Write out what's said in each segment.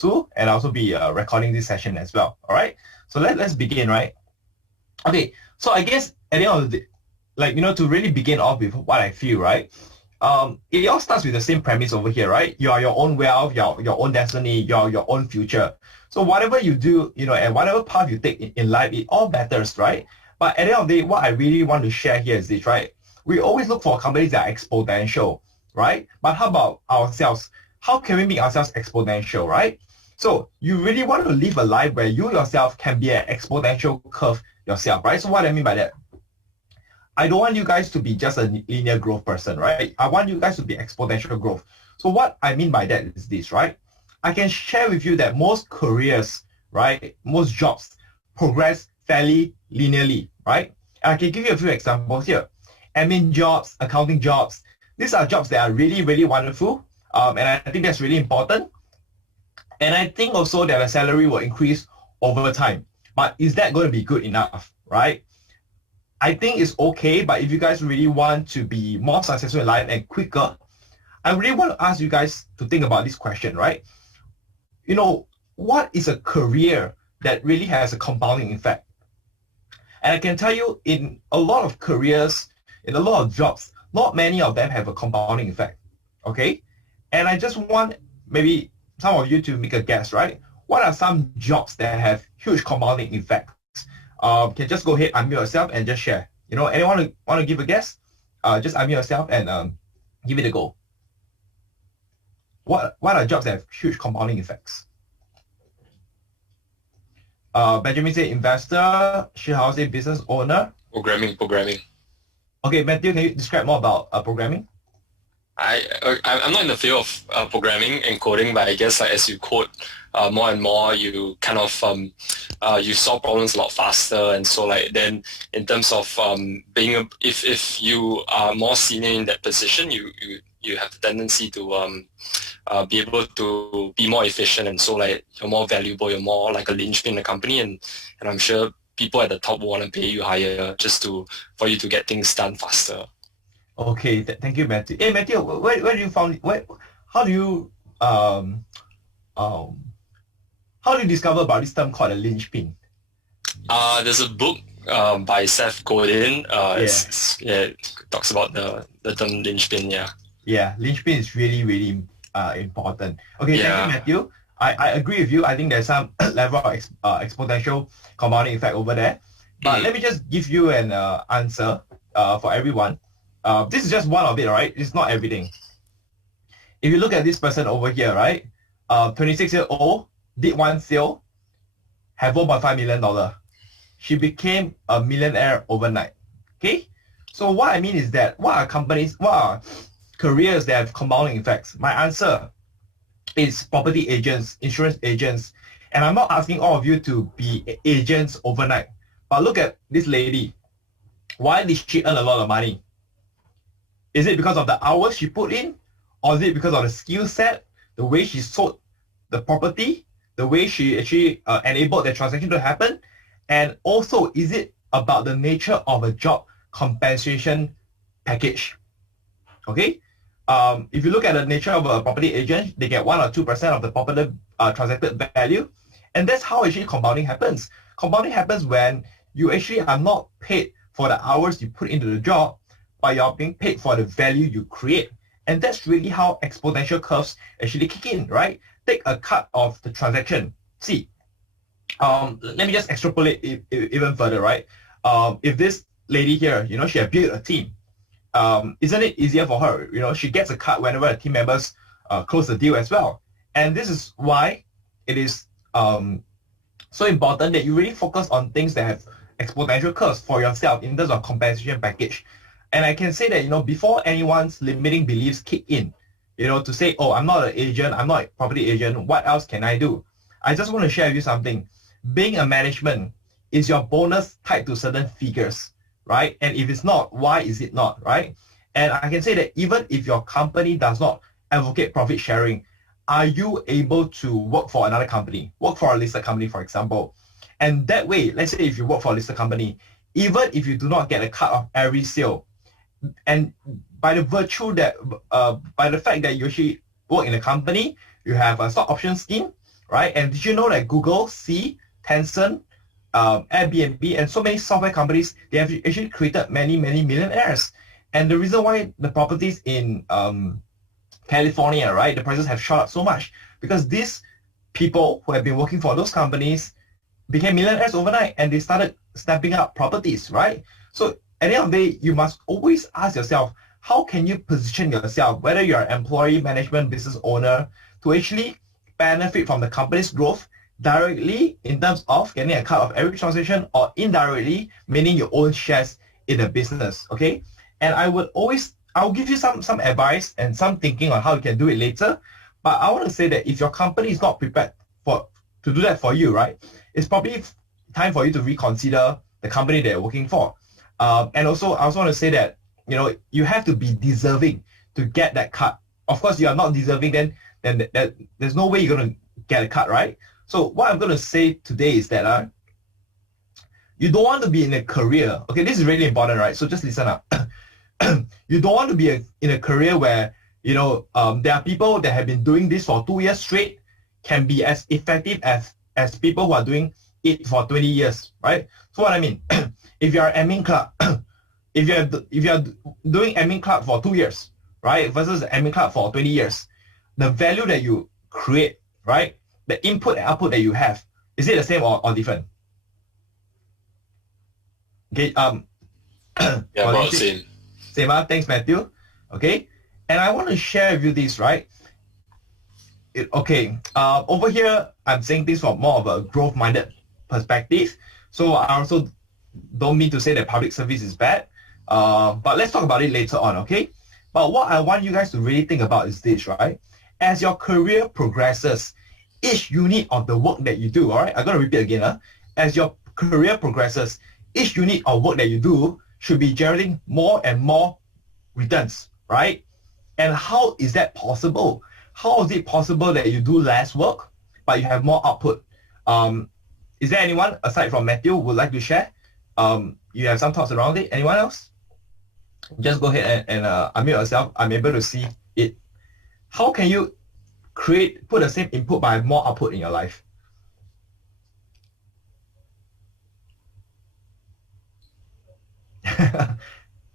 too, and I'll also be recording this session as well. All right. So let's begin, right? Okay. So I guess at the end of the day, to really begin off with what I feel, right? It all starts with the same premise over here, right? You are your own wealth, your own destiny, your own future. So whatever you do, and whatever path you take in life, it all matters, right? But at the end of the day, what I really want to share here is this, right? We always look for companies that are exponential, right? But how about ourselves? How can we make ourselves exponential, right? So you really want to live a life where you yourself can be an exponential curve yourself, right? So what I mean by that, I don't want you guys to be just a linear growth person, right? I want you guys to be exponential growth. So what I mean by that is this, right? I can share with you that most careers, right, most jobs progress fairly linearly, right? And I can give you a few examples here. Admin jobs, accounting jobs. These are jobs that are really, really wonderful. And I think that's really important. And I think also that the salary will increase over time. But is that going to be good enough, right? I think it's okay, but if you guys really want to be more successful in life and quicker, I really want to ask you guys to think about this question, right? What is a career that really has a compounding effect? And I can tell you in a lot of careers, in a lot of jobs, not many of them have a compounding effect, okay? And I just want maybe some of you to make a guess, right? What are some jobs that have huge compounding effects? Can just go ahead, unmute yourself and just share. Anyone want to give a guess? Just unmute yourself and give it a go. What are jobs that have huge compounding effects? Benjamin said investor, Shihao said business owner. Programming. Okay, Matthew, can you describe more about programming? I'm not in the field of programming and coding, but I guess as you code more and more, you kind of you solve problems a lot faster. And so then in terms of if you are more senior in that position, you have the tendency to be able to be more efficient, and so you're more valuable, you're more like a linchpin in the company, and I'm sure people at the top want to pay you higher just for you to get things done faster. Okay, thank you, Matthew. Hey, Matthew, where do you found how do you discover about this term called a linchpin? There's a book by Seth Godin. It talks about the term linchpin. Yeah, linchpin is really, really important. Okay, Thank you, Matthew. I agree with you. I think there's some level of exponential compounding effect over there. But let me just give you an answer for everyone. This is just one of it, right? It's not everything. If you look at this person over here, right? 26-year-old, did one sale, have $1.5 million. She became a millionaire overnight. Okay? So what I mean is that what are careers that have compounding effects? My answer is property agents, insurance agents. And I'm not asking all of you to be agents overnight. But look at this lady. Why did she earn a lot of money? Is it because of the hours she put in? Or is it because of the skill set, the way she sold the property, the way she actually enabled the transaction to happen? And also, is it about the nature of a job compensation package? Okay? If you look at the nature of a property agent, they get 1 or 2% of the property transacted value. And that's how actually compounding happens. Compounding happens when you actually are not paid for the hours you put into the job, but you're being paid for the value you create. And that's really how exponential curves actually kick in, right? Take a cut of the transaction. See, let me just extrapolate even further, right? If this lady here, she had built a team, isn't it easier for her? She gets a cut whenever the team members close the deal as well. And this is why it is so important that you really focus on things that have exponential curves for yourself in terms of compensation package. And I can say that, before anyone's limiting beliefs kick in, to say, oh, I'm not an agent, I'm not a property agent, what else can I do? I just want to share with you something. Being a management is your bonus tied to certain figures, right? And if it's not, why is it not, right? And I can say that even if your company does not advocate profit sharing, are you able to work for another company, work for a listed company, for example? And that way, let's say if you work for a listed company, even if you do not get a cut of every sale, and by the fact that you actually work in a company, you have a stock option scheme, right? And did you know that Google, Tencent, Airbnb, and so many software companies, they have actually created many millionaires. And the reason why the properties in California, right, the prices have shot up so much because these people who have been working for those companies became millionaires overnight and they started snapping up properties, right? So at the end of the day, you must always ask yourself, how can you position yourself, whether you're an employee, management, business owner, to actually benefit from the company's growth directly in terms of getting a cut of every transaction, or indirectly, meaning your own shares in the business, okay? And I'll give you some advice and some thinking on how you can do it later. But I want to say that if your company is not prepared to do that for you, right, it's probably time for you to reconsider the company that you're working for. And also, I also want to say that, you know, you have to be deserving to get that cut. Of course, you are not deserving, then there's no way you're going to get a cut, right? So what I'm going to say today is that you don't want to be in a career. Okay, this is really important, right? So just listen up. You don't want to be in a career where, you know, there are people that have been doing this for 2 years straight, can be as effective as people who are doing it for 20 years, right? So what I mean, if you're an admin clerk, if you're doing admin clerk for 2 years, right, versus admin clerk for 20 years, the value that you create, right, the input and output that you have, is it the same or different? Okay, yeah, about the same. Same, thanks, Matthew. Okay, and I want to share with you this, right? Over here, I'm saying this from more of a growth-minded perspective. So I also don't mean to say that public service is bad, but let's talk about it later on, okay? But what I want you guys to really think about is this, right? As your career progresses, each unit of the work that you do, all right? I'm going to repeat again. As your career progresses, each unit of work that you do should be generating more and more returns, right? And how is that possible? How is it possible that you do less work, but you have more output? Is there anyone, aside from Matthew, who would like to share? You have some thoughts around it? Anyone else? Just go ahead and unmute yourself. I'm able to see it. How can you put the same input but have more output in your life?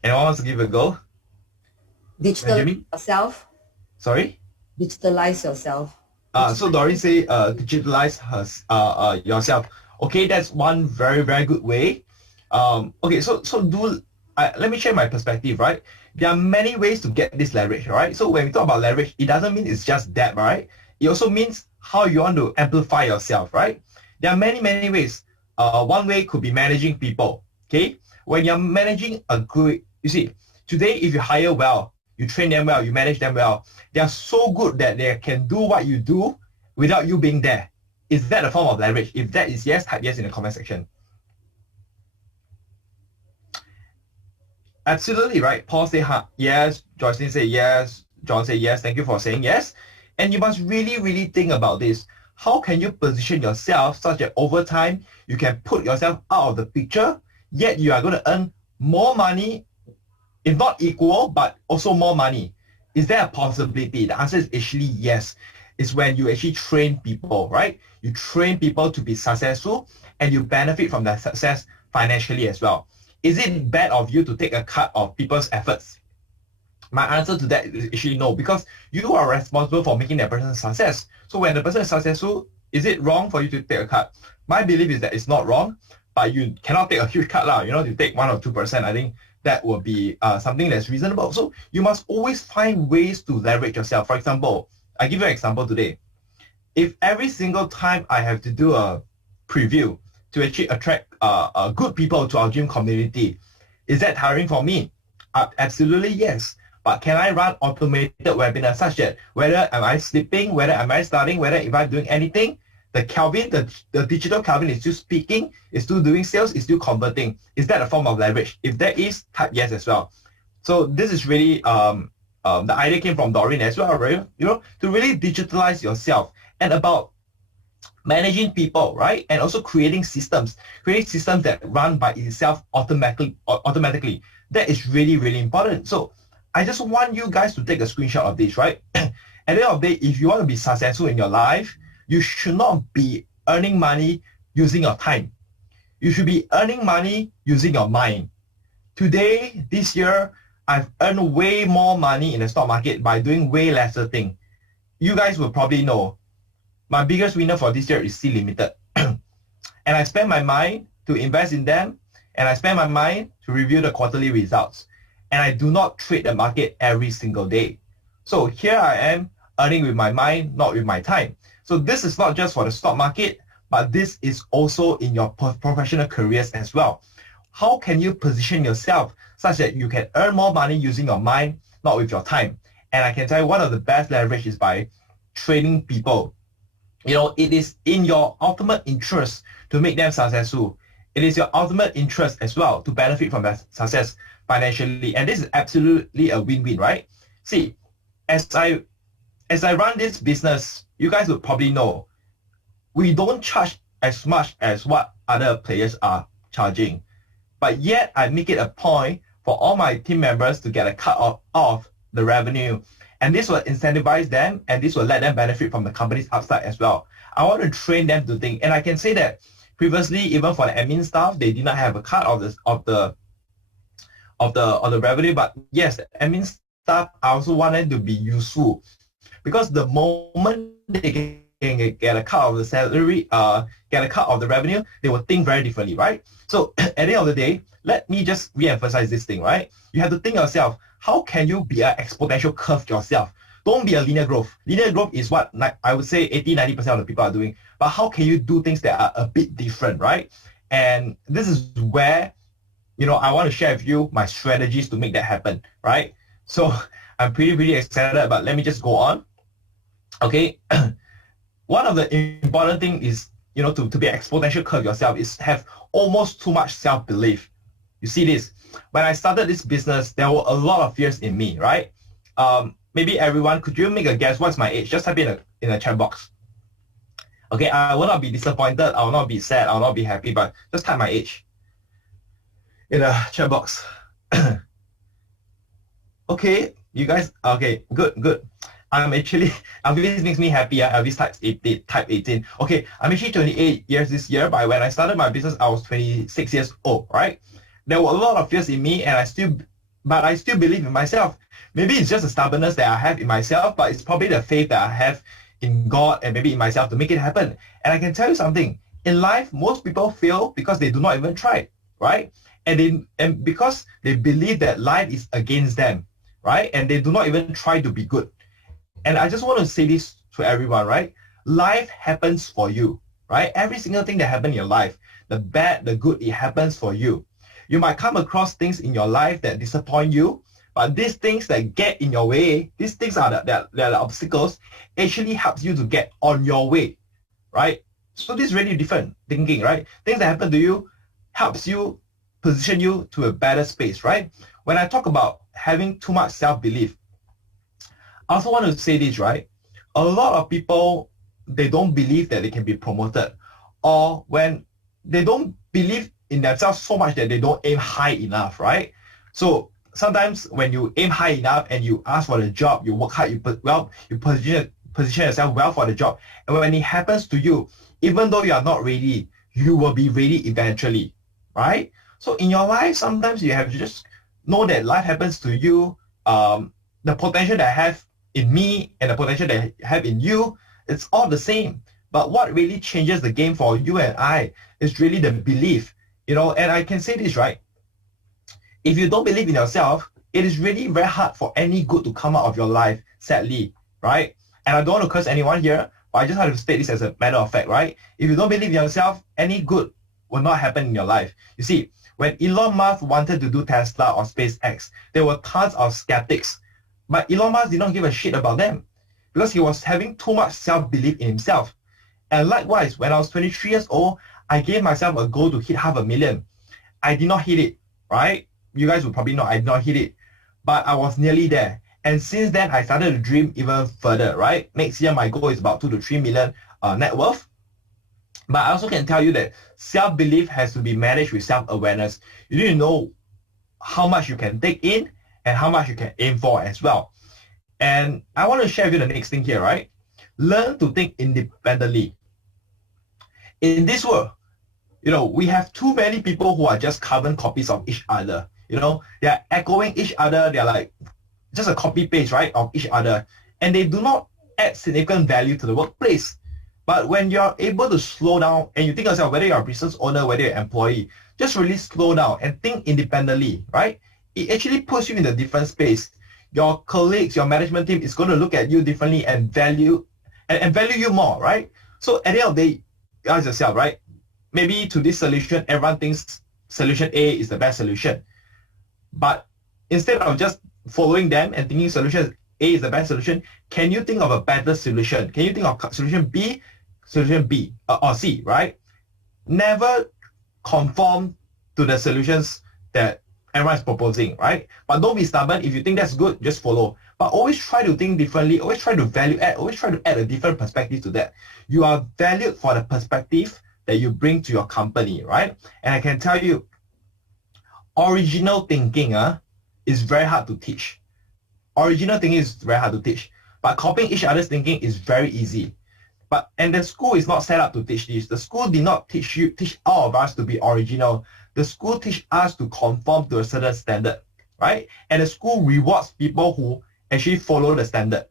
Anyone wants to give a go? Digitalize yourself. Sorry? Digitalize yourself. So Doreen say digitalize yourself. Okay, that's one very good way. Okay, so let me share my perspective, right? There are many ways to get this leverage, right? So when we talk about leverage, it doesn't mean it's just that, right? It also means how you want to amplify yourself, right? There are many ways. One way could be managing people, okay? When you're managing a group, you see, today if you hire well, you train them well, you manage them well, they are so good that they can do what you do without you being there. Is that a form of leverage? If that is yes, type yes in the comment section. Absolutely, right? Paul say yes, Joycelyn say yes, John say yes. Thank you for saying yes. And you must really think about this. How can you position yourself such that over time you can put yourself out of the picture, yet you are going to earn more money, if not equal, but also more money? Is there a possibility? The answer is actually yes. It's when you actually train people, right? You train people to be successful and you benefit from that success financially as well. Is it bad of you to take a cut of people's efforts? My answer to that is actually no, because you are responsible for making that person success. So when the person is successful, is it wrong for you to take a cut? My belief is that it's not wrong, but you cannot take a huge cut lah. You know, you take 1 or 2%. I think that will be something that's reasonable. So you must always find ways to leverage yourself. For example, I give you an example today. If every single time I have to do a preview to actually attract good people to our gym community, is that tiring for me? Absolutely yes. But can I run automated webinars such that whether am I sleeping, whether am I studying, whether if I'm doing anything, the digital Kelvin is still speaking, is still doing sales, is still converting. Is that a form of leverage? If there is, type yes as well. So this is really the idea came from Doreen as well, right? You know, to really digitalize yourself and about managing people, right? And also creating systems that run by itself automatically. That is really important. So I just want you guys to take a screenshot of this, right? At the end of the day, if you want to be successful in your life, you should not be earning money using your time. You should be earning money using your mind. Today, this year, I've earned way more money in the stock market by doing way lesser thing. You guys will probably know my biggest winner for this year is C Limited. And I spend my mind to invest in them, and I spend my mind to review the quarterly results. And I do not trade the market every single day. So here I am earning with my mind, not with my time. So this is not just for the stock market, but this is also in your professional careers as well. How can you position yourself such that you can earn more money using your mind, not with your time? And I can tell you one of the best leverage is by training people. It is in your ultimate interest to make them successful. It is your ultimate interest as well to benefit from their success financially. And this is absolutely a win-win, right? See, as I run this business, you guys would probably know, we don't charge as much as what other players are charging. But yet I make it a point for all my team members to get a cut of the revenue. And this will incentivize them, and this will let them benefit from the company's upside as well. I want to train them to think, and I can say that previously, even for the admin staff, they did not have a cut of the revenue. But yes, the admin staff, I also want them to be useful, because the moment they can get a cut of the salary, get a cut of the revenue, they will think very differently, right? So at the end of the day, let me just re-emphasize this thing, right? You have to think yourself, how can you be an exponential curve yourself? Don't be a linear growth. Linear growth is what I would say 80-90% of the people are doing. But how can you do things that are a bit different, right? And this is where, I want to share with you my strategies to make that happen, right? So I'm pretty excited, but let me just go on. Okay. One of the important things is, to be an exponential curve yourself is have almost too much self-belief. You see this? When I started this business, there were a lot of fears in me, right? Maybe everyone, could you make a guess? What's my age? Just type in a chat box. Okay, I will not be disappointed. I will not be sad. I will not be happy, but just type my age in a chat box. Okay, you guys, okay, good. Elvis makes me happy. Elvis type 18. Okay, I'm actually 28 years this year, but when I started my business, I was 26 years old, right? There were a lot of fears in me, and I still believe in myself. Maybe it's just a stubbornness that I have in myself, but it's probably the faith that I have in God and maybe in myself to make it happen. And I can tell you something, in life, most people fail because they do not even try, right? And because they believe that life is against them, right? And they do not even try to be good. And I just want to say this to everyone, right? Life happens for you, right? Every single thing that happens in your life, the bad, the good, it happens for you. You might come across things in your life that disappoint you, but these things that get in your way, these things are the obstacles, actually helps you to get on your way, right? So this is really different thinking, right? Things that happen to you helps you position you to a better space, right? When I talk about having too much self-belief, I also want to say this, right? A lot of people, they don't believe that they can be promoted, or when they don't believe in themselves so much that they don't aim high enough, right? So sometimes when you aim high enough and you ask for the job, you work hard, you position yourself well for the job, and when it happens to you, even though you are not ready, you will be ready eventually, right? So in your life, sometimes you have to just know that life happens to you. The potential that I have in me and the potential that I have in you, it's all the same. But what really changes the game for you and I is really the belief. And I can say this, right? If you don't believe in yourself, it is really very hard for any good to come out of your life, sadly, right? And I don't want to curse anyone here, but I just have to state this as a matter of fact, right? If you don't believe in yourself, any good will not happen in your life. You see, when Elon Musk wanted to do Tesla or SpaceX, there were tons of skeptics. But Elon Musk did not give a shit about them because he was having too much self-belief in himself. And likewise, when I was 23 years old, I gave myself a goal to hit 500,000. I did not hit it, right? You guys would probably know I did not hit it, but I was nearly there. And since then, I started to dream even further, right? Next year, my goal is about 2 to 3 million net worth. But I also can tell you that self-belief has to be managed with self-awareness. You need to know how much you can take in and how much you can aim for as well. And I want to share with you the next thing here, right? Learn to think independently. In this world, we have too many people who are just carbon copies of each other. They're echoing each other. They're like just a copy paste, right, of each other. And they do not add significant value to the workplace. But when you're able to slow down and you think yourself, whether you're a business owner, whether you're an employee, just really slow down and think independently, right? It actually puts you in a different space. Your colleagues, your management team is going to look at you differently and value you more, right? So at the end of the day, you ask yourself, right? Maybe to this solution, everyone thinks solution A is the best solution. But instead of just following them and thinking solution A is the best solution, can you think of a better solution? Can you think of solution B, or C, right? Never conform to the solutions that everyone is proposing, right? But don't be stubborn. If you think that's good, just follow. But always try to think differently. Always try to value add. Always try to add a different perspective to that. You are valued for the perspective that you bring to your company, right? And I can tell you, original thinking is very hard to teach. Original thinking is very hard to teach. But copying each other's thinking is very easy. And the school is not set up to teach this. The school did not teach all of us to be original. The school teach us to conform to a certain standard, right? And the school rewards people who actually follow the standard.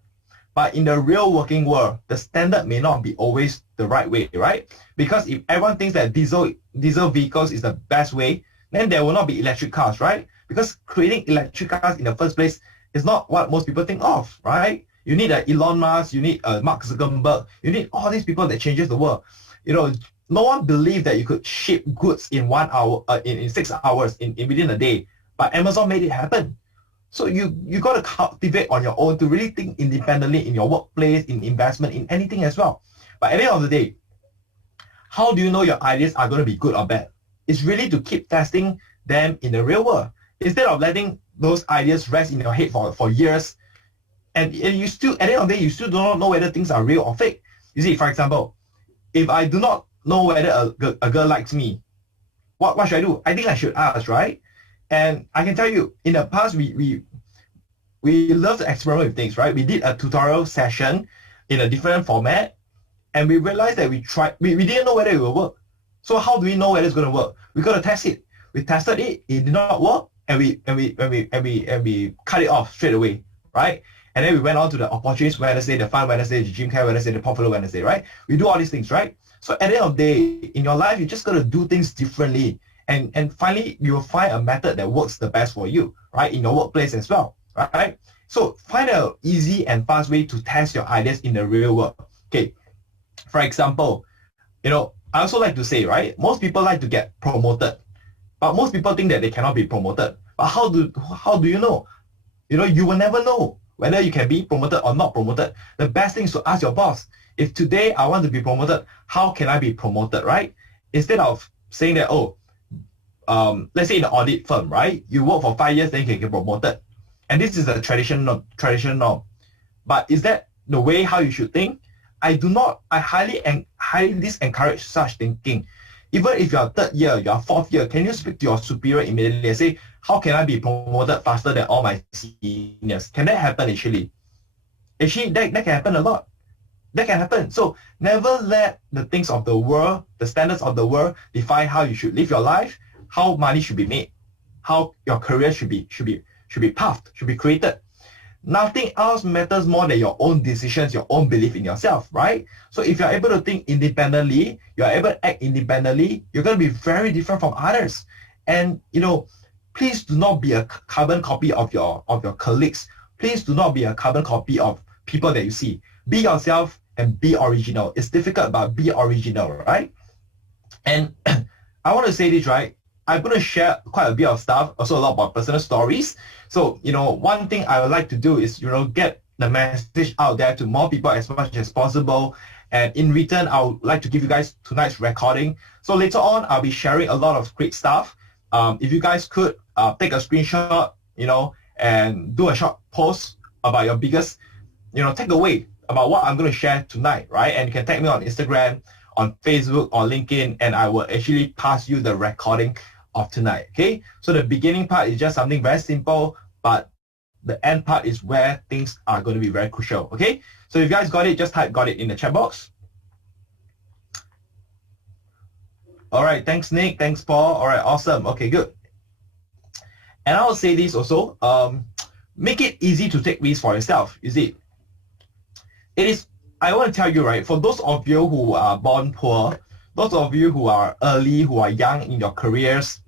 But in the real working world, the standard may not be always the right way, right? Because if everyone thinks that diesel vehicles is the best way, then there will not be electric cars, right? Because creating electric cars in the first place is not what most people think of, right? You need Elon Musk, you need Mark Zuckerberg, you need all these people that changes the world. No one believed that you could ship goods in 1 hour, in 6 hours, in within a day. But Amazon made it happen. So you got to cultivate on your own to really think independently in your workplace, in investment, in anything as well. But at the end of the day, how do you know your ideas are going to be good or bad? It's really to keep testing them in the real world. Instead of letting those ideas rest in your head for years, and you still, at the end of the day, you still do not know whether things are real or fake. You see, for example, if I do not know whether a girl likes me, what should I do? I think I should ask, right? And I can tell you, in the past, we love to experiment with things, right? We did a tutorial session in a different format, and we realized that we didn't know whether it will work. So how do we know whether it's going to work? We got to test it. We tested it, it did not work, and we cut it off straight away, right? And then we went on to the Opportunist Wednesday, the Fun Wednesday, the Gym Care Wednesday, the Portfolio Wednesday, right? We do all these things, right? So at the end of the day, in your life, you just got to do things differently. And finally, you will find a method that works the best for you, right? In your workplace as well, right? So find an easy and fast way to test your ideas in the real world. Okay, for example, I also like to say, right? Most people like to get promoted, but most people think that they cannot be promoted. But how do you know? You will never know whether you can be promoted or not promoted. The best thing is to ask your boss, if today I want to be promoted, how can I be promoted, right? Instead of saying that, let's say in an audit firm, right? You work for 5 years, then you can get promoted. And this is a traditional norm. But is that the way how you should think? I highly disencourage such thinking. Even if you're third year, you're fourth year, can you speak to your superior immediately and say, how can I be promoted faster than all my seniors? Can that happen actually? Actually, that can happen a lot. That can happen. So never let the things of the world, the standards of the world, define how you should live your life, how money should be made, how your career should be pathed, should be created. Nothing else matters more than your own decisions, your own belief in yourself, right? So if you're able to think independently, you're able to act independently, you're going to be very different from others. And, please do not be a carbon copy of your colleagues. Please do not be a carbon copy of people that you see. Be yourself and be original. It's difficult, but be original, right? And I want to say this, right? I'm going to share quite a bit of stuff, also a lot about personal stories. So, one thing I would like to do is, get the message out there to more people as much as possible. And in return, I would like to give you guys tonight's recording. So later on, I'll be sharing a lot of great stuff. If you guys could take a screenshot, and do a short post about your biggest, takeaway about what I'm going to share tonight, right? And you can tag me on Instagram, on Facebook, or LinkedIn, and I will actually pass you the recording of tonight, okay? So the beginning part is just something very simple, but the end part is where things are going to be very crucial, okay? So if you guys got it, just type got it in the chat box. All right, thanks Nick, thanks Paul. All right, awesome. Okay, good. And I will say this also, make it easy to take risks for yourself. You see, it is, I want to tell you, right, for those of you who are born poor, those of you who are early, who are young in your careers,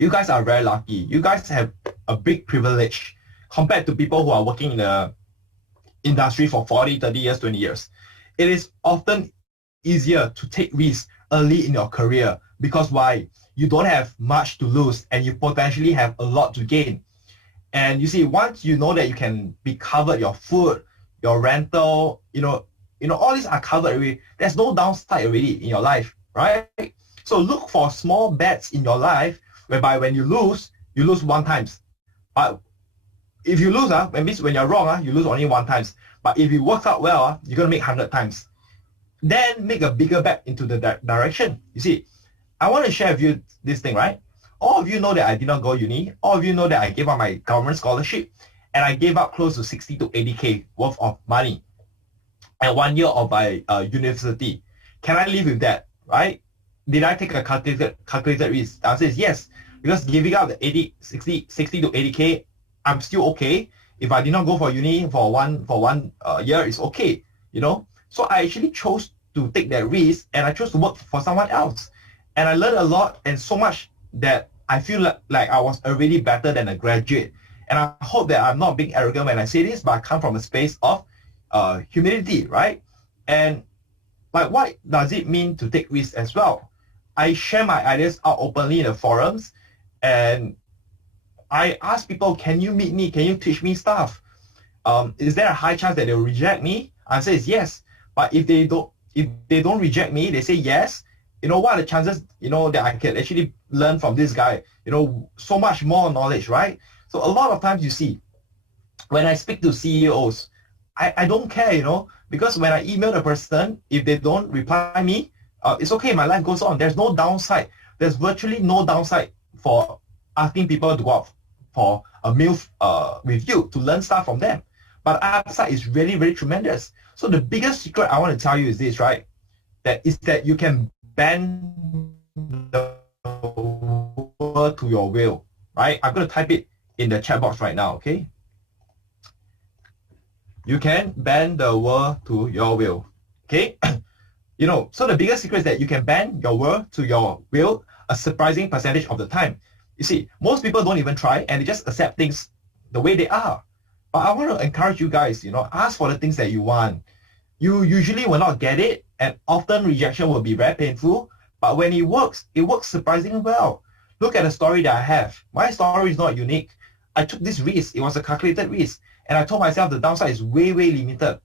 you guys are very lucky. You guys have a big privilege compared to people who are working in the industry for 40, 30 years, 20 years. It is often easier to take risks early in your career because why? You don't have much to lose and you potentially have a lot to gain. And you see, once you know that you can be covered, your food, your rental, you know, all these are covered already. There's no downside already in your life, right? So look for small bets in your life whereby when you lose one times. But if you lose, when you're wrong, you lose only one times. But if it works out well, you're going to make 100 times. Then make a bigger bet into the direction. You see, I want to share with you this thing, right? All of you know that I did not go uni. All of you know that I gave up my government scholarship and I gave up close to 60 to 80K worth of money and 1 year of my university. Can I live with that, right? Did I take a calculated risk? The answer is yes, because giving up the 60 to 80K, I'm still okay. If I did not go for uni for one year, it's okay, you know? So I actually chose to take that risk and I chose to work for someone else. And I learned a lot and so much that I feel like I was already better than a graduate. And I hope that I'm not being arrogant when I say this, but I come from a space of humility, right? And like, what does it mean to take risks as well? I share my ideas out openly in the forums and I ask people, can you meet me? Can you teach me stuff? Is there a high chance that they'll reject me? Answer is yes. But if they don't reject me, they say yes, you know, what are the chances, you know, that I can actually learn from this guy, you know, so much more knowledge, right? So a lot of times you see, when I speak to CEOs, I don't care, you know, because when I email the person, if they don't reply me, it's okay, my life goes on. There's no downside. There's virtually no downside for asking people to go out for a meal with you, to learn stuff from them. But upside is really, really tremendous. So the biggest secret I want to tell you is this, right? That you can bend the world to your will, right? I'm going to type it in the chat box right now, okay? You can bend the world to your will, okay? You know, so the biggest secret is that you can bend your world to your will a surprising percentage of the time. You see, most people don't even try and they just accept things the way they are. But I want to encourage you guys, you know, ask for the things that you want. You usually will not get it, and often rejection will be very painful. But when it works surprisingly well. Look at the story that I have. My story is not unique. I took this risk. It was a calculated risk. And I told myself the downside is way, way limited.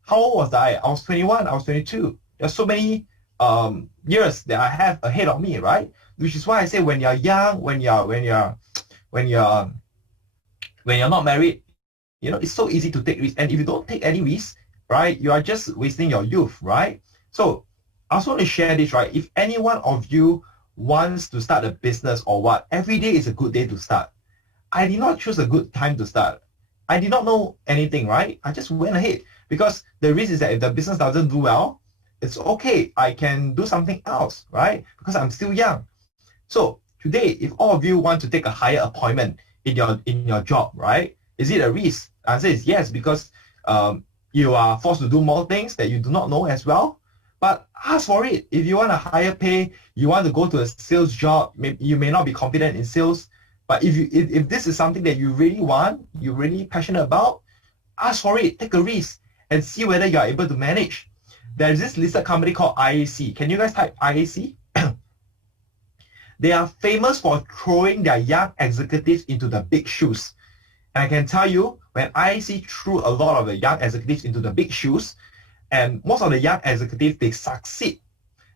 How old was I? I was 21. I was 22. There's so many years that I have ahead of me, right? Which is why I say when you're young, when you're not married, you know, it's so easy to take risks. And if you don't take any risks, right, you are just wasting your youth, right? So I also want to share this, right? If any one of you wants to start a business or what, every day is a good day to start. I did not choose a good time to start. I did not know anything, right? I just went ahead because the risk is that if the business doesn't do well, it's okay. I can do something else, right? Because I'm still young. So today, if all of you want to take a higher appointment in your job, right? Is it a risk? The answer is yes, because you are forced to do more things that you do not know as well. But ask for it. If you want a higher pay, you want to go to a sales job, you may not be confident in sales. But if this is something that you really want, you're really passionate about, ask for it, take a risk, and see whether you are able to manage. There's this listed company called IAC. Can you guys type IAC? They are famous for throwing their young executives into the big shoes. And I can tell you, when IAC threw a lot of the young executives into the big shoes, and most of the young executives, they succeed.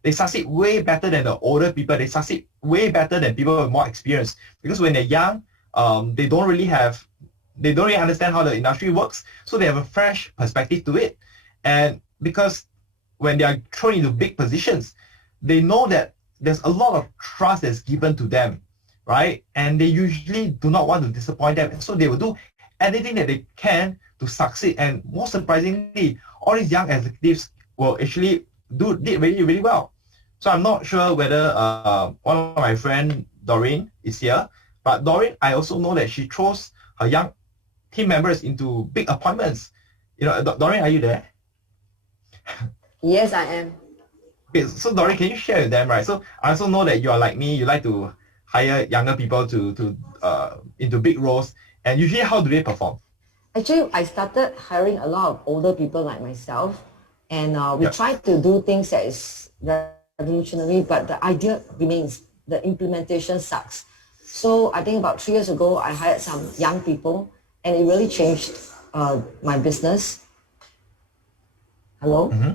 They succeed way better than the older people. They succeed way better than people with more experience. Because when they're young, they don't really understand how the industry works. So they have a fresh perspective to it. And because when they are thrown into big positions, they know that there's a lot of trust that's given to them, right? And they usually do not want to disappoint them. And so they will do anything that they can to succeed. And more surprisingly, all these young executives will actually did really, really well. So I'm not sure whether one of my friend Doreen is here, but Doreen, I also know that she throws her young team members into big appointments. You know, Doreen, are you there? Yes, I am. Okay, so Doreen, can you share with them, right? So I also know that you are like me, you like to hire younger people to into big roles, and usually how do they perform? Actually, I started hiring a lot of older people like myself, and we try to do things that is revolutionary, but the idea remains. The implementation sucks. So I think about 3 years ago, I hired some young people, and it really changed my business. Hello? Mm-hmm.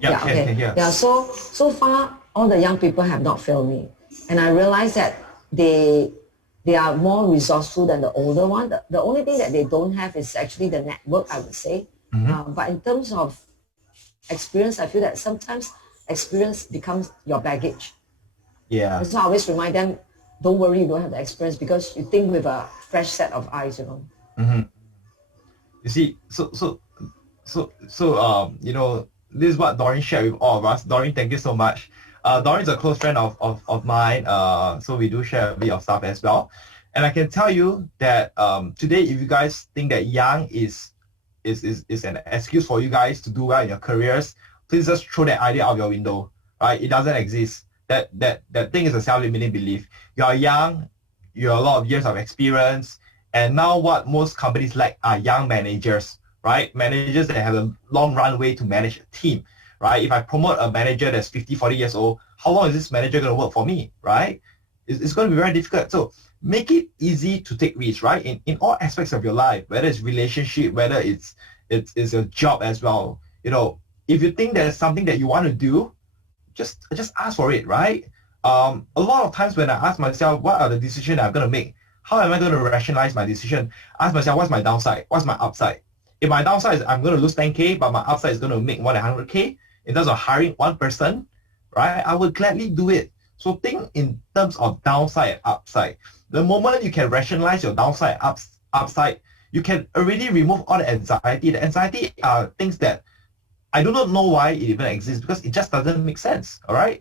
Yeah, okay. can hear. Yeah, so far, all the young people have not failed me. And I realized that they are more resourceful than the older one. The only thing that they don't have is actually the network, I would say. But in terms of experience, I feel that sometimes experience becomes your baggage. Yeah. So I always remind them, don't worry, you don't have the experience, because you think with a fresh set of eyes, you know. Mm-hmm. You see, you know, this is what Doreen shared with all of us. Doreen, thank you so much. Doreen's a close friend of mine, so we do share a bit of stuff as well. And I can tell you that today, if you guys think that young is an excuse for you guys to do well in your careers, please just throw that idea out your window, right? It doesn't exist. That thing is a self-limiting belief. You are young, you have a lot of years of experience, and now what most companies lack are young managers, right? Managers that have a long runway to manage a team, right? If I promote a manager that's 50, 40 years old, how long is this manager going to work for me, right? It's going to be very difficult. So make it easy to take risks, right? In all aspects of your life, whether it's relationship, whether it's your job as well. You know, if you think there's something that you want to do, just ask for it, right? A lot of times when I ask myself, what are the decisions I'm going to make? How am I going to rationalize my decision? Ask myself, what's my downside? What's my upside? If my downside is I'm going to lose 10K, but my upside is going to make more than 100K in terms of hiring one person, right? I would gladly do it. So think in terms of downside and upside. The moment you can rationalize your downside upside, you can already remove all the anxiety. The anxiety are things that I do not know why it even exists, because it just doesn't make sense, all right?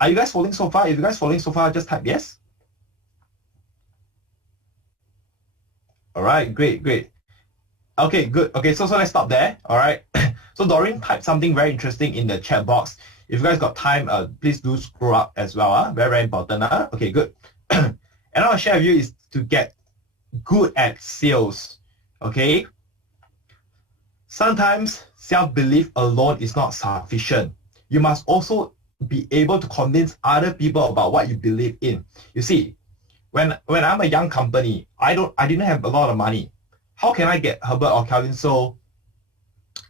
Are you guys following so far? If you guys following so far, just type yes. All right, great. Okay, good. Okay, so let's stop there, all right? So Doreen typed something very interesting in the chat box. If you guys got time, please do scroll up as well. Very, very important. Okay, good. And I'll share with you is to get good at sales, okay? Sometimes self-belief alone is not sufficient. You must also be able to convince other people about what you believe in. You see, when I'm a young company, I didn't have a lot of money. How can I get Herbert or Kelvin Seetoh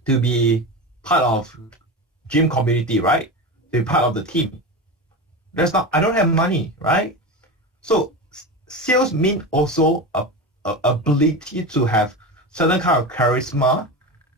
to be part of gym community, right? To be part of the team? I don't have money, right? So sales mean also a ability to have certain kind of charisma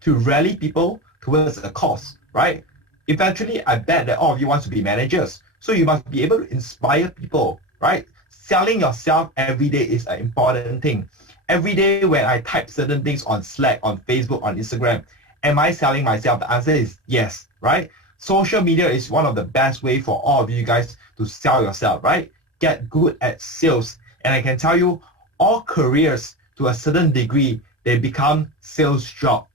to rally people towards a cause, right? Eventually, I bet that all of you want to be managers. So you must be able to inspire people, right? Selling yourself every day is an important thing. Every day when I type certain things on Slack, on Facebook, on Instagram, am I selling myself? The answer is yes, right? Social media is one of the best way for all of you guys to sell yourself, right? Get good at sales. And I can tell you, all careers to a certain degree, they become sales job.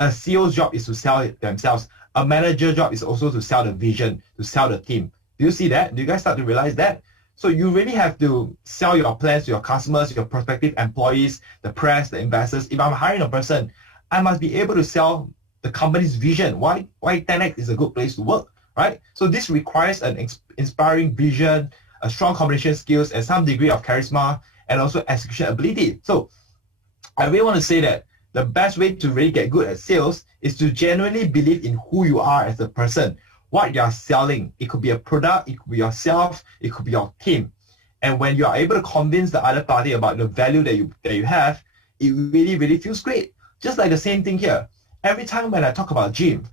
A CEO's job is to sell it themselves. A manager job is also to sell the vision, to sell the team. Do you see that? Do you guys start to realize that? So you really have to sell your plans to your customers, your prospective employees, the press, the investors. If I'm hiring a person, I must be able to sell the company's vision. Why 10X is a good place to work, right? So this requires an inspiring vision, a strong communication skills, and some degree of charisma, and also execution ability. So I really want to say that the best way to really get good at sales is to genuinely believe in who you are as a person, what you are selling. It could be a product, it could be yourself, it could be your team. And when you are able to convince the other party about the value that you have, it really, really feels great. Just like the same thing here. Every time when I talk about gym,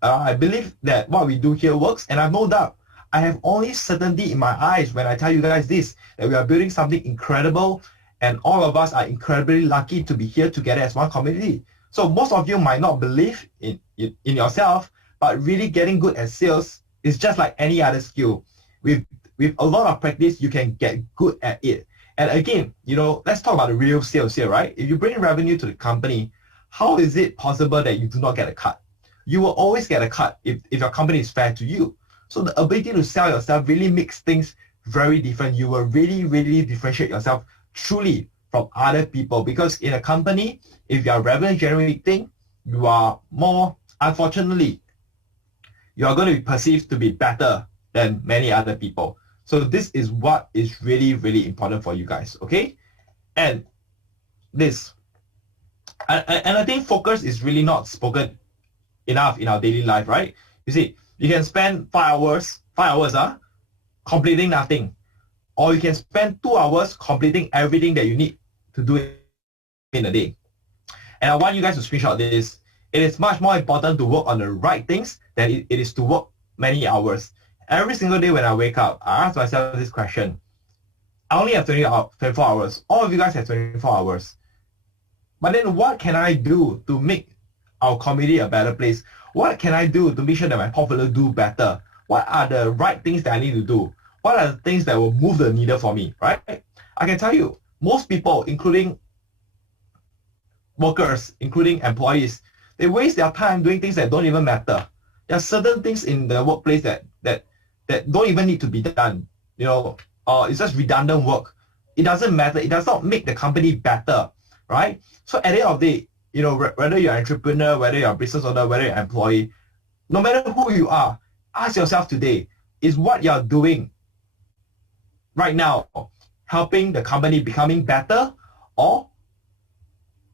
I believe that what we do here works, and I have no doubt. I have only certainty in my eyes when I tell you guys this, that we are building something incredible, and all of us are incredibly lucky to be here together as one community. So most of you might not believe in yourself, but really getting good at sales is just like any other skill. With a lot of practice, you can get good at it. And again, let's talk about the real sales here, right? If you bring revenue to the company, how is it possible that you do not get a cut? You will always get a cut if your company is fair to you. So the ability to sell yourself really makes things very different. You will really, really differentiate yourself truly from other people, because in a company, if you are revenue generating, you are more, unfortunately, you are going to be perceived to be better than many other people. So this is what is really, really important for you guys, okay? And this, and I think focus is really not spoken enough in our daily life, right? You see, you can spend 5 hours, completing nothing. Or you can spend 2 hours completing everything that you need to do in a day. And I want you guys to screenshot this. It is much more important to work on the right things than it is to work many hours. Every single day when I wake up, I ask myself this question. I only have 24 hours. All of you guys have 24 hours. But then what can I do to make our community a better place? What can I do to make sure that my portfolio do better? What are the right things that I need to do? What are the things that will move the needle for me, right? I can tell you, most people, including workers, including employees, they waste their time doing things that don't even matter. There are certain things in the workplace that don't even need to be done. It's just redundant work. It doesn't matter. It does not make the company better, right? So at the end of the day, whether you're an entrepreneur, whether you're a business owner, whether you're an employee, no matter who you are, ask yourself today, is what you're doing right now helping the company becoming better, or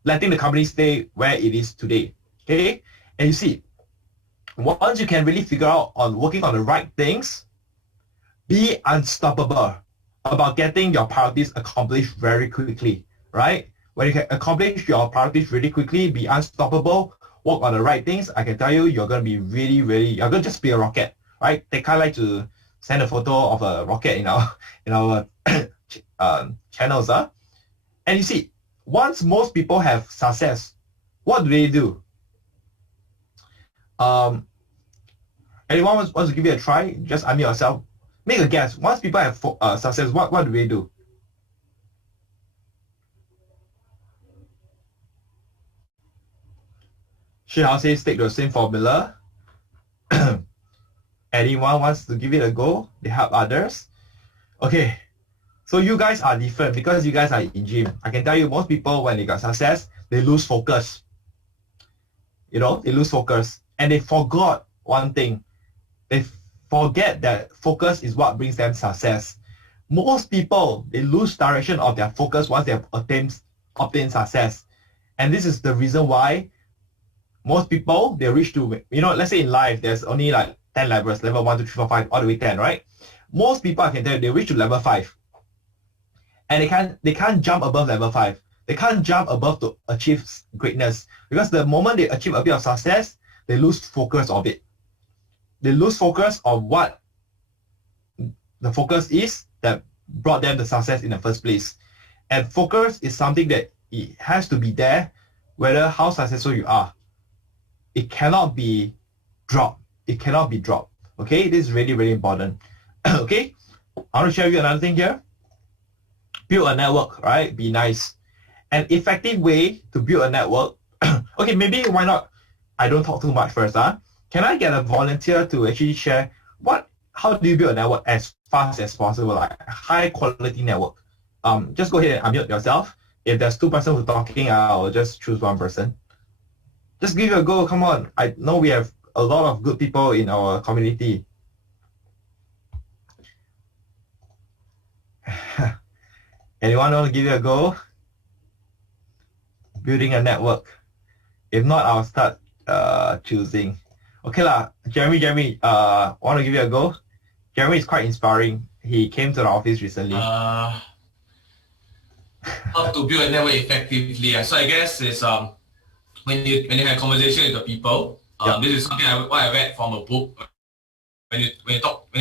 letting the company stay where it is today? Okay? And you see, once you can really figure out on working on the right things, be unstoppable about getting your priorities accomplished very quickly, right? When you can accomplish your priorities really quickly, be unstoppable, work on the right things, I can tell you, you're going to be really, really, you're going to just be a rocket, right? They kind of like to send a photo of a rocket in our channels. And you see, once most people have success, what do? Anyone wants to give it a try? Just unmute yourself. Make a guess. Once people have success, what do they do? Shihao says stick to the same formula. Anyone wants to give it a go? They help others. Okay. So you guys are different because you guys are in gym. I can tell you, most people, when they got success, they lose focus. They lose focus. And they forgot one thing. They forget that focus is what brings them success. Most people, they lose direction of their focus once they have obtained success. And this is the reason why most people, they reach to, let's say in life, there's only like 10 levels, level 1, 2, 3, 4, 5, all the way 10, right? Most people, I can tell you, they reach to level 5. And they can't jump above level 5. They can't jump above to achieve greatness. Because the moment they achieve a bit of success, they lose focus of it. They lose focus of what the focus is that brought them the success in the first place. And focus is something that it has to be there, whether how successful you are. It cannot be dropped. It cannot be dropped. Okay, this is really, really important. Okay, I want to share with you another thing here. Build a network, right? Be nice. An effective way to build a network. Okay, maybe why not? I don't talk too much first. Can I get a volunteer to actually share how do you build a network as fast as possible, like a high quality network? Just go ahead and unmute yourself. If there's 2 persons who are talking, I'll just choose 1 person. Just give it a go. Come on. I know we have a lot of good people in our community. Anyone want to give it a go? Building a network. If not, I'll start choosing. Okay lah, Jeremy, want to give it a go? Jeremy is quite inspiring. He came to the office recently. How to build a network effectively. So I guess it's when you have conversation with the people. This is something I read from a book. When you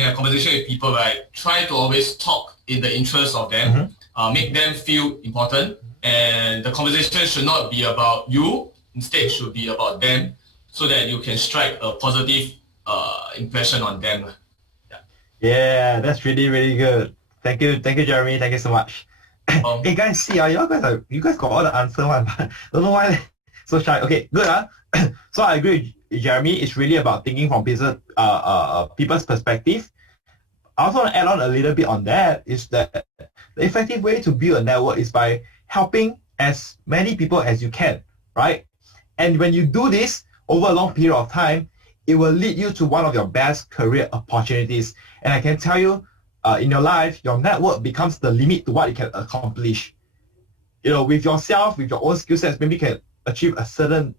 have conversation with people, right, try to always talk in the interest of them, make them feel important, and the conversation should not be about you. instead should be about them, so that you can strike a positive impression on them. Yeah, that's really, really good. Thank you, Jeremy. Thank you so much. Hey guys, see, you guys got all the answer one, but don't know why so shy. Okay, good. So I agree with Jeremy. It's really about thinking from people's perspective. I also want to add on a little bit on that, is that the effective way to build a network is by helping as many people as you can, right? And when you do this over a long period of time, it will lead you to one of your best career opportunities. And I can tell you, in your life, your network becomes the limit to what you can accomplish. With yourself, with your own skill sets, maybe you can achieve a certain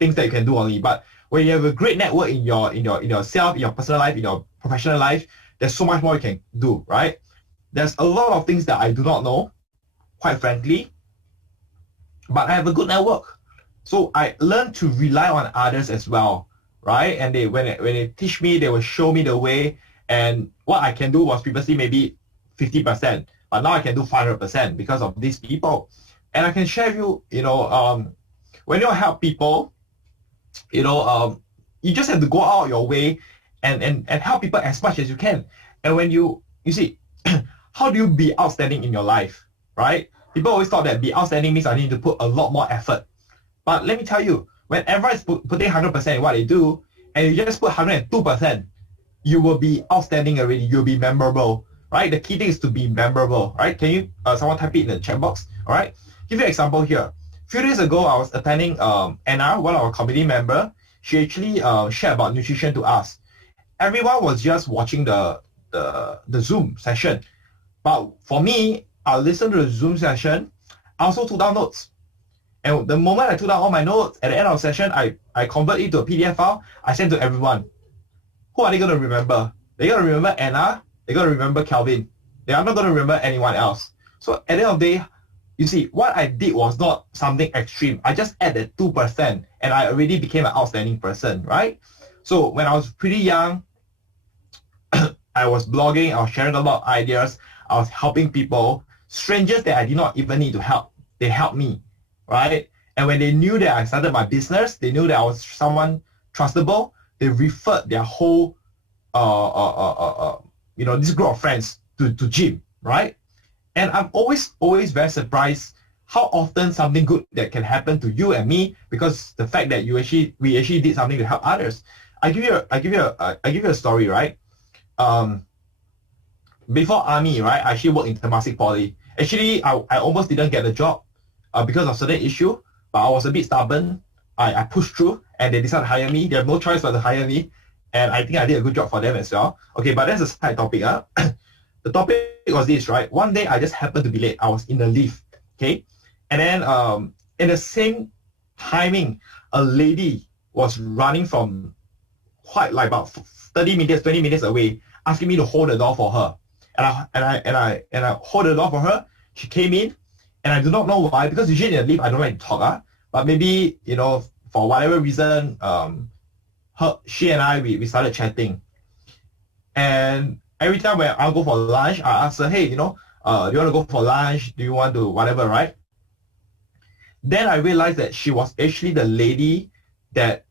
things that you can do only. But when you have a great network in yourself, in your personal life, in your professional life, there's so much more you can do, right? There's a lot of things that I do not know, quite frankly, but I have a good network. So I learned to rely on others as well, right? And when they teach me, they will show me the way. And what I can do was previously maybe 50%, but now I can do 500% because of these people. And I can share with you, when you help people, you just have to go out your way and help people as much as you can. And when you see, how do you be outstanding in your life, right? People always thought that be outstanding means I need to put a lot more effort. But let me tell you, when everyone is putting 100% in what they do, and you just put 102%, you will be outstanding already. You'll be memorable, right? The key thing is to be memorable, right? Can you, someone type it in the chat box, all right? Give you an example here. A few days ago, I was attending Anna, one of our committee member. She actually shared about nutrition to us. Everyone was just watching the Zoom session. But for me, I listened to the Zoom session. I also took down notes. And the moment I took down all my notes, at the end of the session, I convert it to a PDF file. I sent to everyone. Who are they going to remember? They're going to remember Anna. They're going to remember Kelvin. They are not going to remember anyone else. So at the end of the day, you see, what I did was not something extreme. I just added 2% and I already became an outstanding person, right? So when I was pretty young, I was blogging, I was sharing a lot of ideas, I was helping people, strangers that I did not even need to help. They helped me, right? And when they knew that I started my business, they knew that I was someone trustable, they referred their whole, this group of friends to Jim, right? And I'm always very surprised how often something good that can happen to you and me, because the fact that we actually did something to help others. I give you a story, right? Before army, right, I actually worked in Temasek Poly. Actually, I almost didn't get the job because of certain issue, but I was a bit stubborn. I pushed through and they decided to hire me. They have no choice but to hire me. And I think I did a good job for them as well. Okay, but that's a side topic. The topic was this, right? One day I just happened to be late. I was in the lift, okay? And then in the same timing, a lady was running from quite like about 30 minutes, 20 minutes away, asking me to hold the door for her. And I hold the door for her. She came in, and I do not know why, because usually in the lift I don't like to talk, but maybe, for whatever reason, she and I we started chatting. And every time when I'll go for lunch, I ask her, hey, do you want to go for lunch? Do you want to whatever, right? Then I realized that she was actually the lady that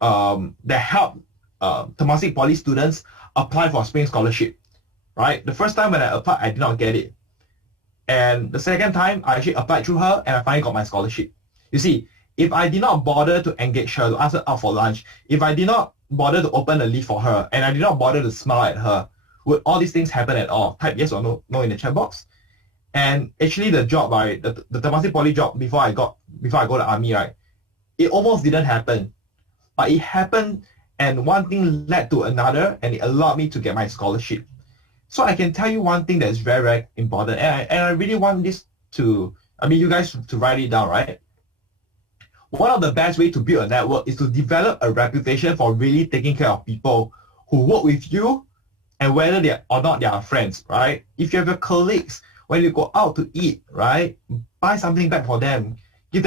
helped Temasek Poly students apply for spring scholarship, right? The first time when I applied, I did not get it. And the second time, I actually applied through her and I finally got my scholarship. You see, if I did not bother to engage her, to ask her out for lunch, if I did not bother to open the lift for her, and I did not bother to smile at her, would all these things happen at all? Type yes or no in the chat box. And actually the job, right, the Temasek Poly job before I go to army, right, it almost didn't happen. But it happened, and one thing led to another, and it allowed me to get my scholarship. So I can tell you one thing that is very, very important, and I really want this you guys to write it down, right? One of the best ways to build a network is to develop a reputation for really taking care of people who work with you, and whether they are or not they are friends, right? If you have your colleagues, when you go out to eat, right, buy something back for them, buy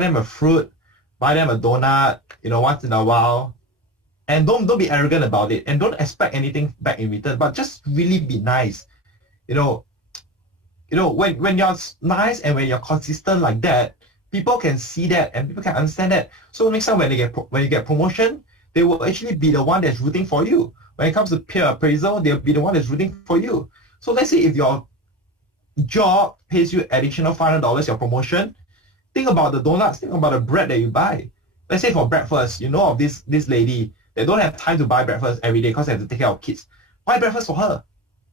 them a fruit, buy them a donut, once in a while, and don't be arrogant about it, and don't expect anything back in return, but just really be nice. When you're nice and when you're consistent like that, people can see that and people can understand that. So next time when you get promotion, they will actually be the one that's rooting for you. When it comes to peer appraisal, they'll be the one that's rooting for you. So let's say if your job pays you additional $500, your promotion, think about the donuts, think about the bread that you buy. Let's say for breakfast, you know of this lady, they don't have time to buy breakfast every day because they have to take care of kids. Buy breakfast for her.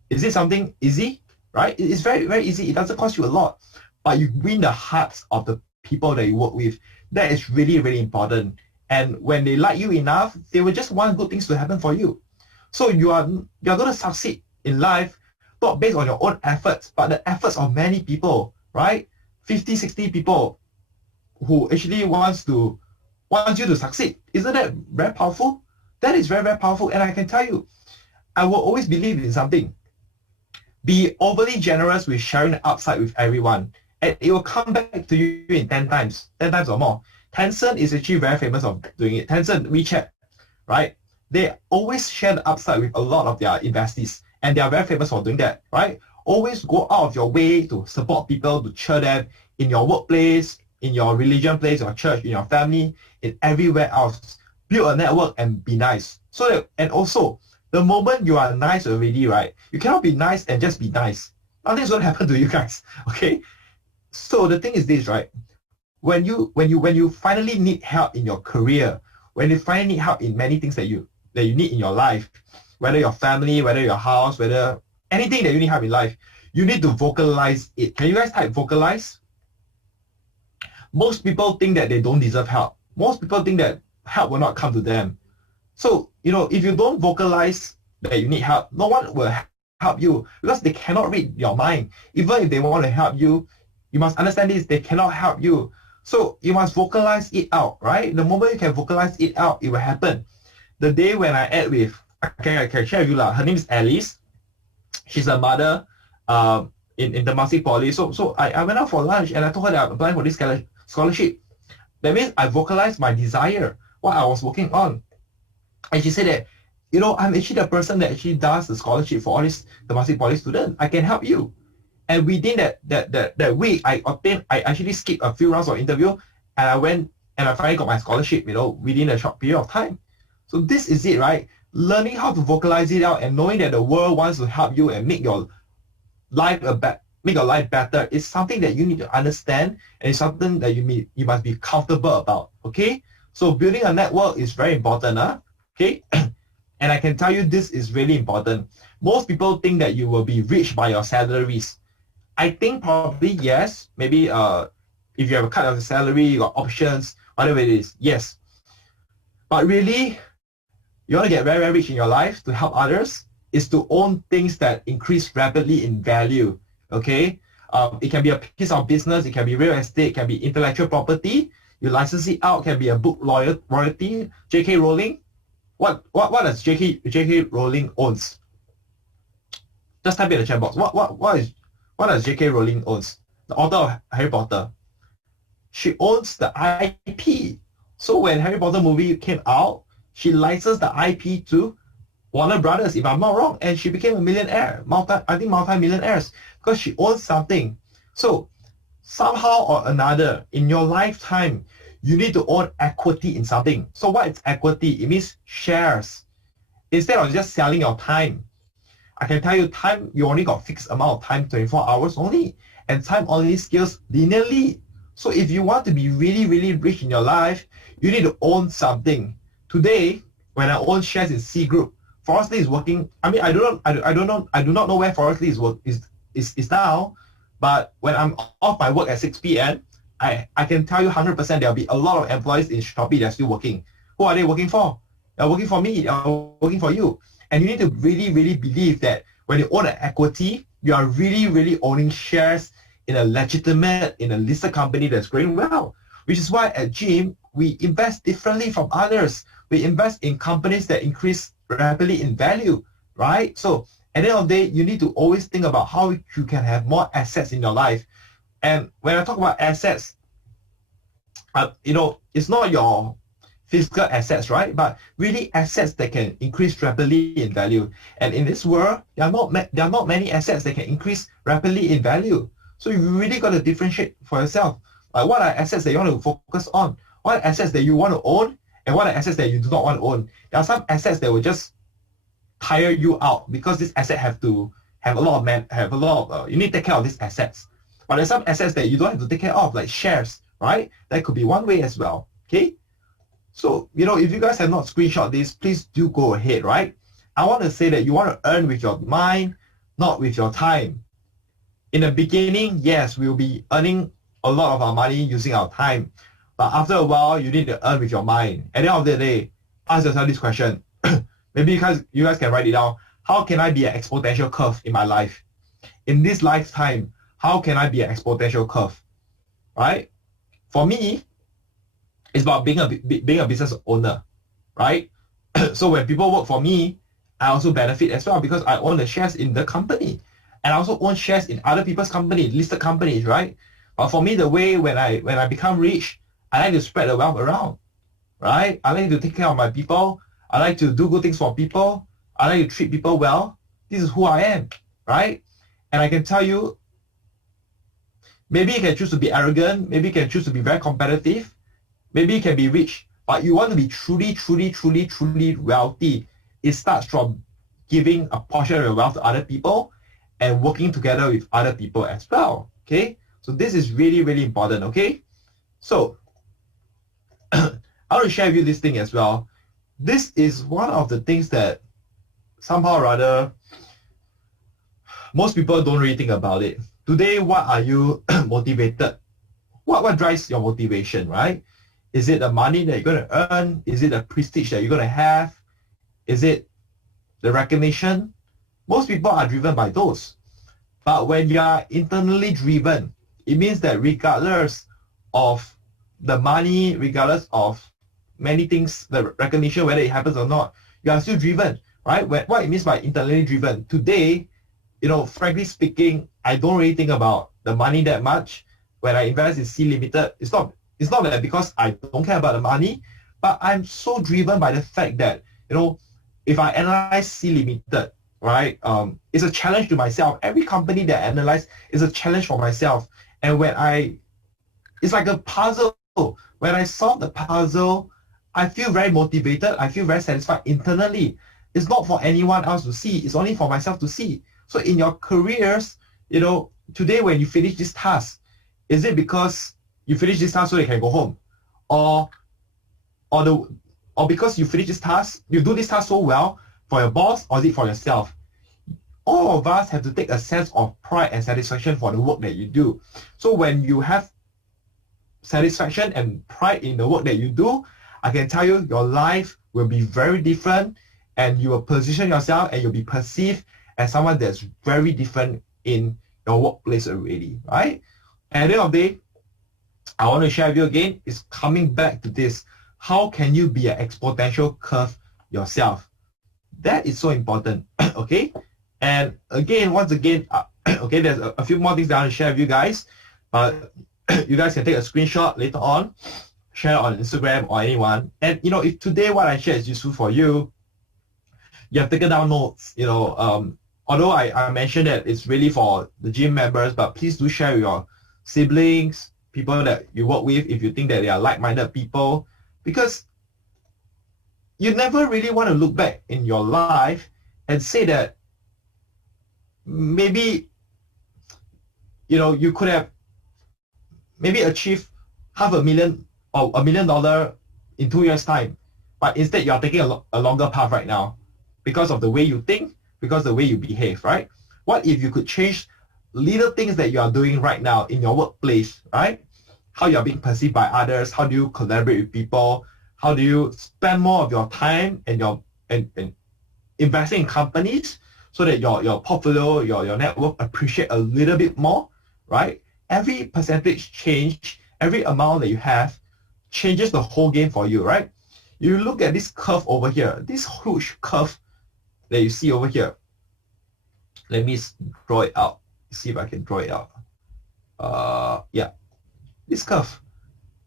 Is it something easy? Right? It's very, very easy. It doesn't cost you a lot. But you win the hearts of the people that you work with. That is really, really important. And when they like you enough, they will just want good things to happen for you. So you're going to succeed in life, not based on your own efforts, but the efforts of many people, right? 50, 60 people who actually wants you to succeed. Isn't that very powerful? That is very, very powerful. And I can tell you, I will always believe in something. Be overly generous with sharing the upside with everyone. And it will come back to you in 10 times or more. Tencent is actually very famous of doing it. Tencent, WeChat, right? They always share the upside with a lot of their investees. And they are very famous for doing that, right? Always go out of your way to support people, to cheer them in your workplace, in your religion place, your church, in your family, in everywhere else. Build a network and be nice. And also, the moment you are nice already, right? You cannot be nice and just be nice. Nothing's going to happen to you guys, okay? So the thing is this, right? When you finally need help in your career, when you finally need help in many things that you need in your life, whether your family, whether your house, whether anything that you need help in life, you need to vocalize it. Can you guys type vocalize? Most people think that they don't deserve help. Most people think that help will not come to them. So, if you don't vocalize that you need help, no one will help you because they cannot read your mind. Even if they want to help you, you must understand this, they cannot help you. So you must vocalize it out, right? The moment you can vocalize it out, it will happen. The day when I ate with, I can share with you, her name is Alice. She's a mother in Temasek Poly. So I went out for lunch and I told her that I'm applying for this scholarship. That means I vocalized my desire, what I was working on. And she said that, I'm actually the person that actually does the scholarship for all these Temasek Poly students. I can help you. And within that week, I actually skipped a few rounds of interview, and I went and I finally got my scholarship, within a short period of time. So this is it, right? Learning how to vocalize it out and knowing that the world wants to help you and make your life better is something that you need to understand, and it's something that you must be comfortable about. Okay? So building a network is very important, okay? And I can tell you this is really important. Most people think that you will be rich by your salaries. I think probably yes. Maybe if you have a cut of the salary, you got options, whatever it is, yes. But really, you want to get very, very rich in your life to help others is to own things that increase rapidly in value, okay? It can be a piece of business, it can be real estate, it can be intellectual property. You license it out, it can be a book royalty. J.K. Rowling, what does J.K. Rowling owns? Just type in the chat box. What does J.K. Rowling owns? The author of Harry Potter. She owns the IP. So when Harry Potter movie came out, she licensed the IP to Warner Brothers, if I'm not wrong, and she became a millionaire, multi-millionaires, because she owns something. So somehow or another, in your lifetime, you need to own equity in something. So what is equity? It means shares. Instead of just selling your time, I can tell you time, you only got fixed amount of time, 24 hours only, and time only scales linearly. So if you want to be really, really rich in your life, you need to own something. Today, when I own shares in C Group, Forestly is working. I mean, I do not know where Forestly is now, but when I'm off my work at 6 p.m., I can tell you 100% there'll be a lot of employees in Shopee that are still working. Who are they working for? They're working for me, they're working for you. And you need to really, really believe that when you own an equity, you are really, really owning shares in a listed company that's growing well. Which is why at GYM, we invest differently from others. We invest in companies that increase rapidly in value, right? So at the end of the day, you need to always think about how you can have more assets in your life. And when I talk about assets, it's not your physical assets, right? But really assets that can increase rapidly in value. And in this world, there are not many assets that can increase rapidly in value. So you really got to differentiate for yourself. Like, what are assets that you want to focus on? What are assets that you want to own? And what are assets that you do not want to own? There are some assets that will just tire you out because this asset have to have a lot of you need to take care of these assets. But there's some assets that you don't have to take care of, like shares, right? That could be one way as well. Okay. So, if you guys have not screenshot this, please do go ahead, right? I want to say that you want to earn with your mind, not with your time. In the beginning, yes, we'll be earning a lot of our money using our time. But after a while, you need to earn with your mind. At the end of the day, ask yourself this question. Maybe you guys can write it down. How can I be an exponential curve in my life? In this lifetime, how can I be an exponential curve? Right? For me, it's about being a business owner, right? So when people work for me, I also benefit as well because I own the shares in the company. And I also own shares in other people's companies, listed companies, right? But for me, the way when I become rich, I like to spread the wealth around, right? I like to take care of my people. I like to do good things for people. I like to treat people well. This is who I am, right? And I can tell you, maybe you can choose to be arrogant. Maybe you can choose to be very competitive. Maybe you can be rich, but you want to be truly, truly, truly, truly wealthy. It starts from giving a portion of your wealth to other people and working together with other people as well, okay? So this is really, really important, okay? So I want to share with you this thing as well. This is one of the things that somehow or other most people don't really think about it. Today, what are you motivated? What drives your motivation, right? Is it the money that you're going to earn? Is it the prestige that you're going to have? Is it the recognition? Most people are driven by those. But when you are internally driven, it means that regardless of the money, regardless of many things, the recognition, whether it happens or not, you are still driven, right? What it means by internally driven, today, frankly speaking, I don't really think about the money that much. When I invest in C Limited, it's not that because I don't care about the money, but I'm so driven by the fact that, if I analyze C Limited, right, it's a challenge to myself. Every company that I analyze is a challenge for myself. And it's like a puzzle. When I solve the puzzle, I feel very motivated. I feel very satisfied internally. It's not for anyone else to see. It's only for myself to see. So in your careers, today when you finish this task, is it because you finish this task so you can go home? Or because you finish this task, you do this task so well for your boss, or is it for yourself? All of us have to take a sense of pride and satisfaction for the work that you do. So when you have satisfaction and pride in the work that you do, I can tell you your life will be very different, and you will position yourself and you'll be perceived as someone that's very different in your workplace already, right? And at the end of the day, I want to share with you again, is coming back to this. How can you be an exponential curve yourself? That is so important, okay? And again, once again, okay, there's a few more things that I want to share with you guys, but you guys can take a screenshot later on, share it on Instagram or anyone. And, if today what I share is useful for you, you have taken down notes, although I mentioned that it's really for the gym members, but please do share with your siblings, people that you work with, if you think that they are like-minded people, because you never really want to look back in your life and say that maybe, you could have maybe achieved $500,000 or $1 million in 2 years' time, but instead you are taking a longer path right now because of the way you think, because of the way you behave, right? What if you could change little things that you are doing right now in your workplace, right? How you are being perceived by others, how do you collaborate with people, how do you spend more of your time and investing in companies so that your portfolio, your network appreciate a little bit more, right? Every percentage change, every amount that you have changes the whole game for you, right? You look at this curve over here, this huge curve that you see over here. Let me draw it out. See if I can draw it out. Yeah, this curve.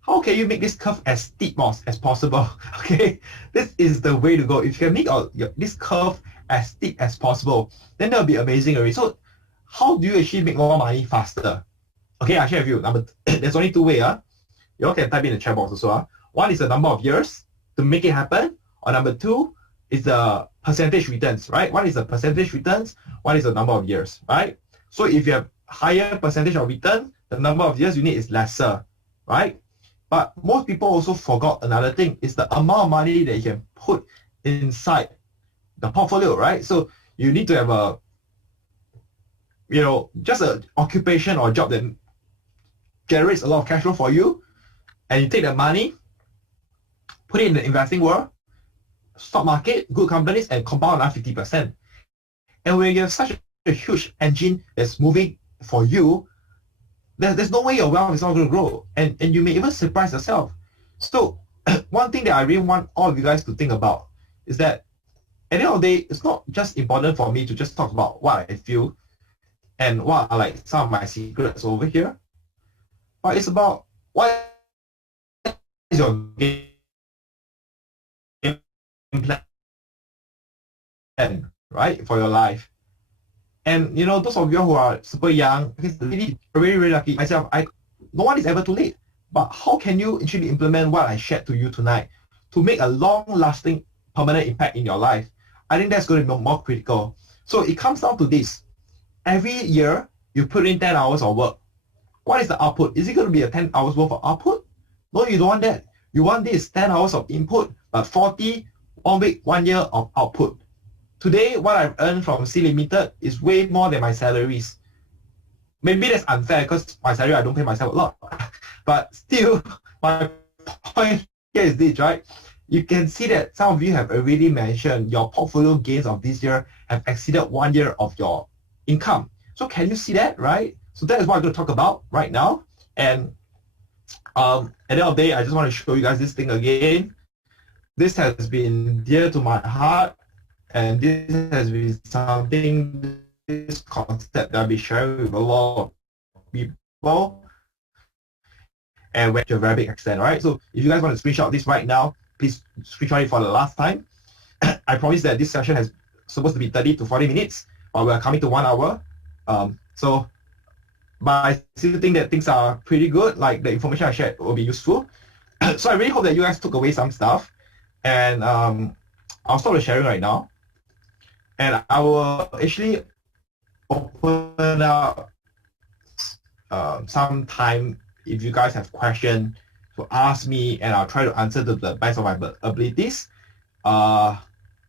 How can you make this curve as steep as possible? Okay, this is the way to go. If you can make this curve as steep as possible, then that'll be amazing already. So how do you actually make more money faster? Okay, I share with you. There's only two ways. You all can type in the chat box also. One is the number of years to make it happen, or number two is the percentage returns, right? One is the percentage returns, one is the number of years, right? So if you have higher percentage of return, the number of years you need is lesser, right? But most people also forgot another thing, is the amount of money that you can put inside the portfolio, right? So you need to have a, just an occupation or job that generates a lot of cash flow for you, and you take that money, put it in the investing world, stock market, good companies, and compound around 50%. And when you have such a huge engine that's moving for you, there's no way your wealth is not going to grow. And you may even surprise yourself. So one thing that I really want all of you guys to think about is that at the end of the day, it's not just important for me to just talk about what I feel and what are like some of my secrets over here, but it's about what is your game plan, right, for your life. And those of you who are super young, because really, really, really lucky myself, no one is ever too late. But how can you actually implement what I shared to you tonight to make a long-lasting, permanent impact in your life? I think that's going to be more critical. So it comes down to this. Every year, you put in 10 hours of work. What is the output? Is it going to be a 10 hours worth of output? No, you don't want that. You want this 10 hours of input, but 40, 1 week, 1 year of output. Today, what I've earned from C Limited is way more than my salaries. Maybe that's unfair because my salary, I don't pay myself a lot. But still, my point here is this, right? You can see that some of you have already mentioned your portfolio gains of this year have exceeded 1 year of your income. So can you see that, right? So that is what I'm going to talk about right now. And at the end of the day, I just want to show you guys this thing again. This has been dear to my heart. And this has been something, this concept that I'll be sharing with a lot of people and with a very big extent, right? So if you guys want to screenshot this right now, please screenshot it for the last time. I promise that this session is supposed to be 30 to 40 minutes, but we're coming to 1 hour. But I still think that things are pretty good, like the information I shared will be useful. So I really hope that you guys took away some stuff. And I'll stop the sharing right now. And I will actually open up some time if you guys have questions to ask me, and I'll try to answer to the best of my abilities. But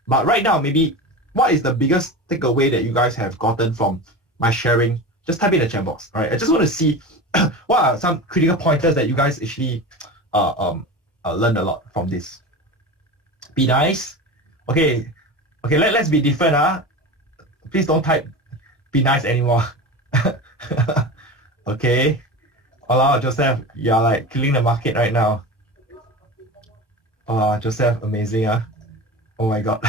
right now, maybe what is the biggest takeaway that you guys have gotten from my sharing? Just type in the chat box. All right, I just want to see what are some critical pointers that you guys actually learned a lot from this. Be nice. Okay, let's be different. Please don't type be nice anymore. Okay. Hola, Joseph, you're like killing the market right now. Joseph, amazing. Oh my god.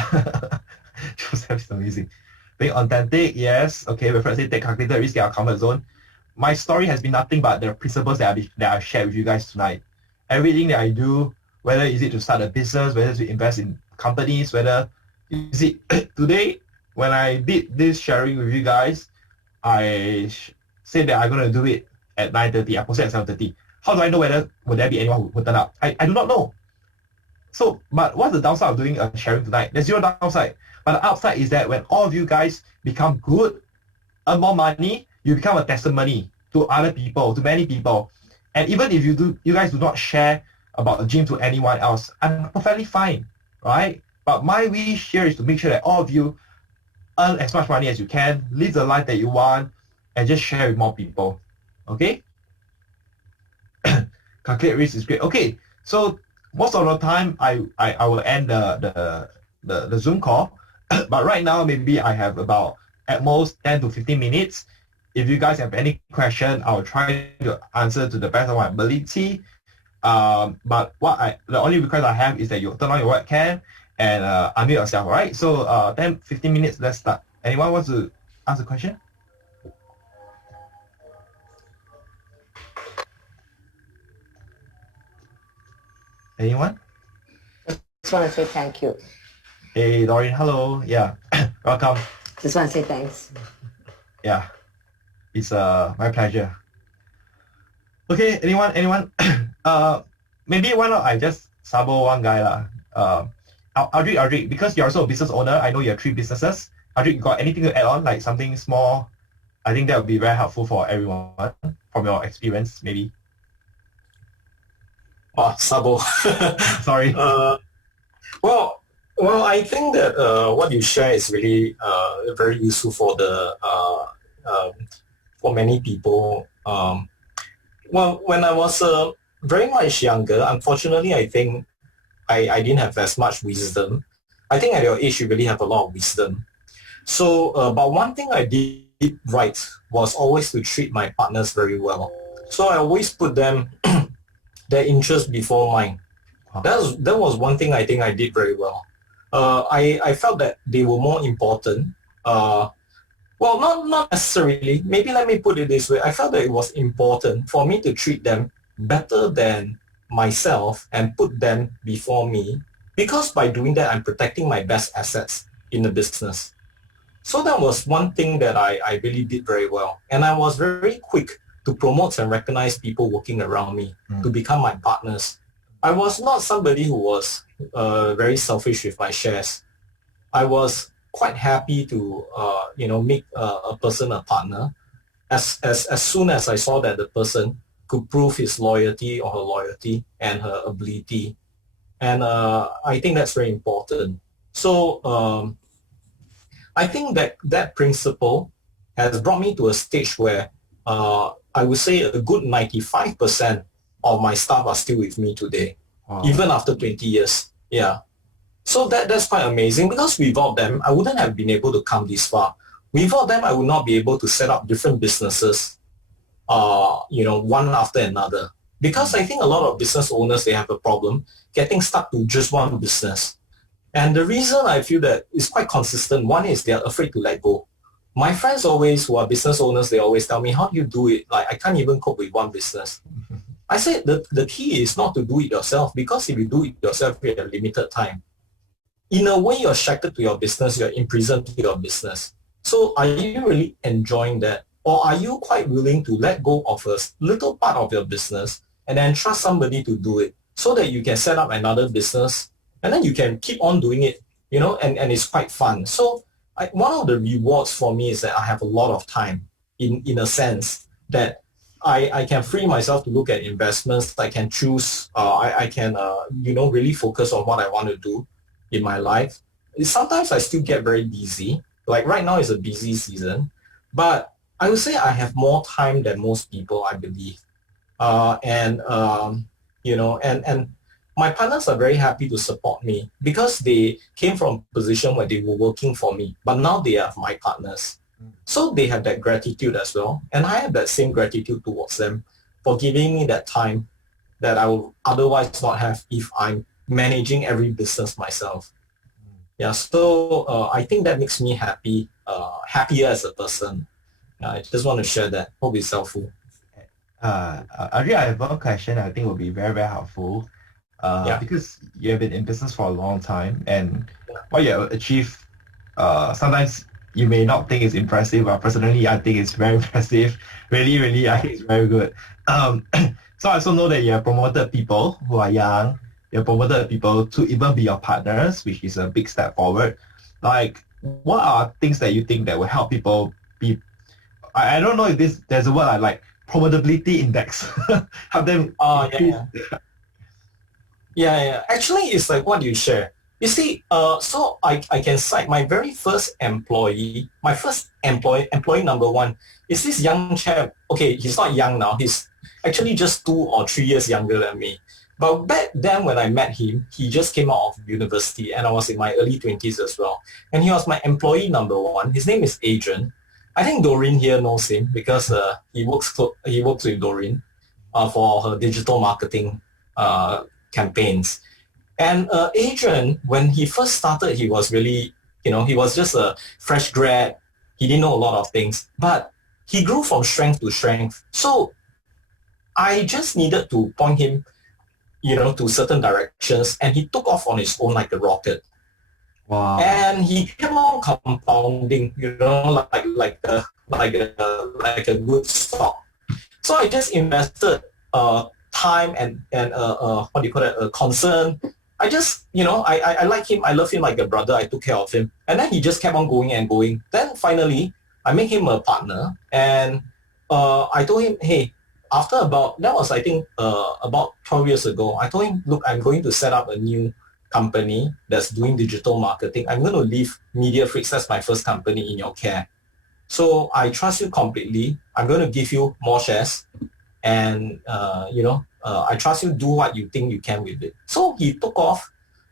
Joseph is amazing. Being authentic, yes. Okay, we're say take calculated risk in our comfort zone. My story has been nothing but the principles that I've shared with you guys tonight. Everything that I do, whether is it to start a business, whether it's to invest in companies, whether is it today when I did this sharing with you guys, I said that I'm gonna do it at 9:30. I posted at 7:30. How do I know whether would there be anyone who would turn up? I do not know. So, but what's the downside of doing a sharing tonight? There's zero downside. But the upside is that when all of you guys become good, earn more money, you become a testimony to other people, to many people. And even if you guys do not share about the gym to anyone else, I'm perfectly fine, right? But my wish here is to make sure that all of you earn as much money as you can, live the life that you want, and just share with more people. Okay? Calculate risk is great. Okay, so most of the time I will end the Zoom call. But right now maybe I have about at most 10 to 15 minutes. If you guys have any question, I'll try to answer to the best of my ability. But the only request I have is that you turn on your webcam and unmute yourself, alright? So 10, 15 minutes, let's start. Anyone wants to ask a question? Anyone? Just want to say thank you. Hey, Doreen, hello. Yeah, welcome. Just want to say thanks. Yeah, it's my pleasure. Okay, anyone? Maybe why not I just sabo one guy lah. Aldrich, because you're also a business owner, I know you have 3 businesses. Aldrich, you got anything to add on, like something small? I think that would be very helpful for everyone from your experience, maybe. Oh, Sabo. Sorry. Well, I think that what you share is really very useful for for many people. Well, when I was very much younger, unfortunately, I think I didn't have as much wisdom. I think at your age, you really have a lot of wisdom. So, but one thing I did right was always to treat my partners very well. So I always put them, their interest before mine. That was one thing I think I did very well. I felt that they were more important. Well, not necessarily. Maybe let me put it this way. I felt that it was important for me to treat them better than myself and put them before me, because by doing that, I'm protecting my best assets in the business. So that was one thing that I really did very well. And I was very quick to promote and recognize people working around me to become my partners. I was not somebody who was very selfish with my shares. I was quite happy to make a person a partner as soon as I saw that the person could prove his loyalty or her loyalty and her ability. And I think that's very important. So I think that principle has brought me to a stage where I would say a good 95% of my staff are still with me today, even after 20 years. Yeah. So that's quite amazing, because without them, I wouldn't have been able to come this far. Without them, I would not be able to set up different businesses, one after another. Because I think a lot of business owners, they have a problem getting stuck to just one business. And the reason I feel that is quite consistent, one is they're afraid to let go. My friends always, who are business owners, they always tell me, how do you do it? Like, I can't even cope with one business. I said the key is not to do it yourself, because if you do it yourself, you have limited time. In a way, you're shackled to your business, you're imprisoned to your business. So are you really enjoying that? Or are you quite willing to let go of a little part of your business and then trust somebody to do it, so that you can set up another business and then you can keep on doing it, and it's quite fun. So one of the rewards for me is that I have a lot of time in a sense that I can free myself to look at investments. I can choose, I can, really focus on what I want to do in my life. Sometimes I still get very busy. Like right now is a busy season, but I would say I have more time than most people, I believe. And my partners are very happy to support me, because they came from a position where they were working for me, but now they are my partners. So they have that gratitude as well. And I have that same gratitude towards them for giving me that time that I would otherwise not have if I'm managing every business myself. Yeah, so I think that makes me happier as a person. I just want to share that. Hope it's helpful. Ari, I have one question I think will be very, very helpful. Because you have been in business for a long time, and what you have achieved, sometimes you may not think it's impressive, but personally I think it's very impressive. Really, really, I think it's very good. So I also know that you have promoted people who are young. You have promoted people to even be your partners, which is a big step forward. Like, what are things that you think that will help people be? I don't know if there's a word like promotability index. Help them. Yeah. Actually, it's like what you share. You see, so I can cite my very first employee, employee number one is this young chap. Okay, he's not young now. He's actually just 2 or 3 years younger than me. But back then when I met him, he just came out of university and I was in my early 20s as well. And he was my employee number one. His name is Adrian. I think Doreen here knows him because he works with Doreen for her digital marketing campaigns. And Adrian, when he first started, he was really, he was just a fresh grad. He didn't know a lot of things, but he grew from strength to strength. So I just needed to point him, to certain directions, and he took off on his own like a rocket. Wow. And he kept on compounding, like a good stock. So I just invested time and what do you call it, concern. I just, I like him. I love him like a brother. I took care of him. And then he just kept on going and going. Then finally, I made him a partner. And I told him, hey, after that was, I think, about 12 years ago, I told him, look, I'm going to set up a new company that's doing digital marketing. I'm going to leave Media Freaks. That's my first company in your care. So I trust you completely. I'm going to give you more shares. And, I trust you, do what you think you can with it. So he took off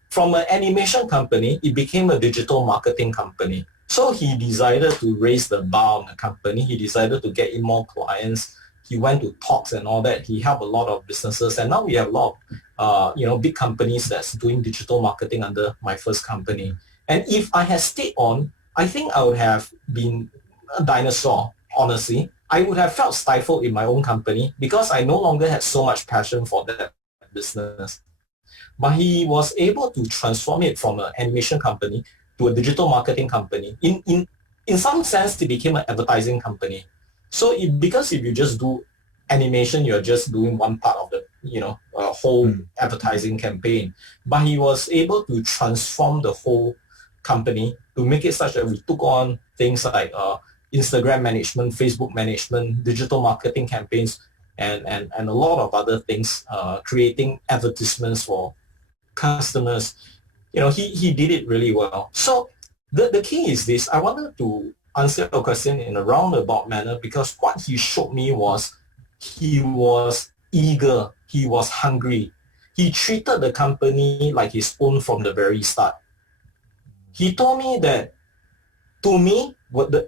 from an animation company. It became a digital marketing company. So he decided to raise the bar on the company. He decided to get in more clients. He went to talks and all that. He helped a lot of businesses. And now we have a lot of, big companies that's doing digital marketing under my first company. And if I had stayed on, I think I would have been a dinosaur, honestly. I would have felt stifled in my own company because I no longer had so much passion for that business. But he was able to transform it from an animation company to a digital marketing company. In some sense, it became an advertising company. So because if you just do animation, you're just doing one part of the, whole advertising campaign. But he was able to transform the whole company to make it such that we took on things like Instagram management, Facebook management, digital marketing campaigns, and a lot of other things, creating advertisements for customers. He did it really well. So the key is this. I wanted to answer your question in a roundabout manner because what he showed me was he was eager. He was hungry. He treated the company like his own from the very start. He told me that, to me,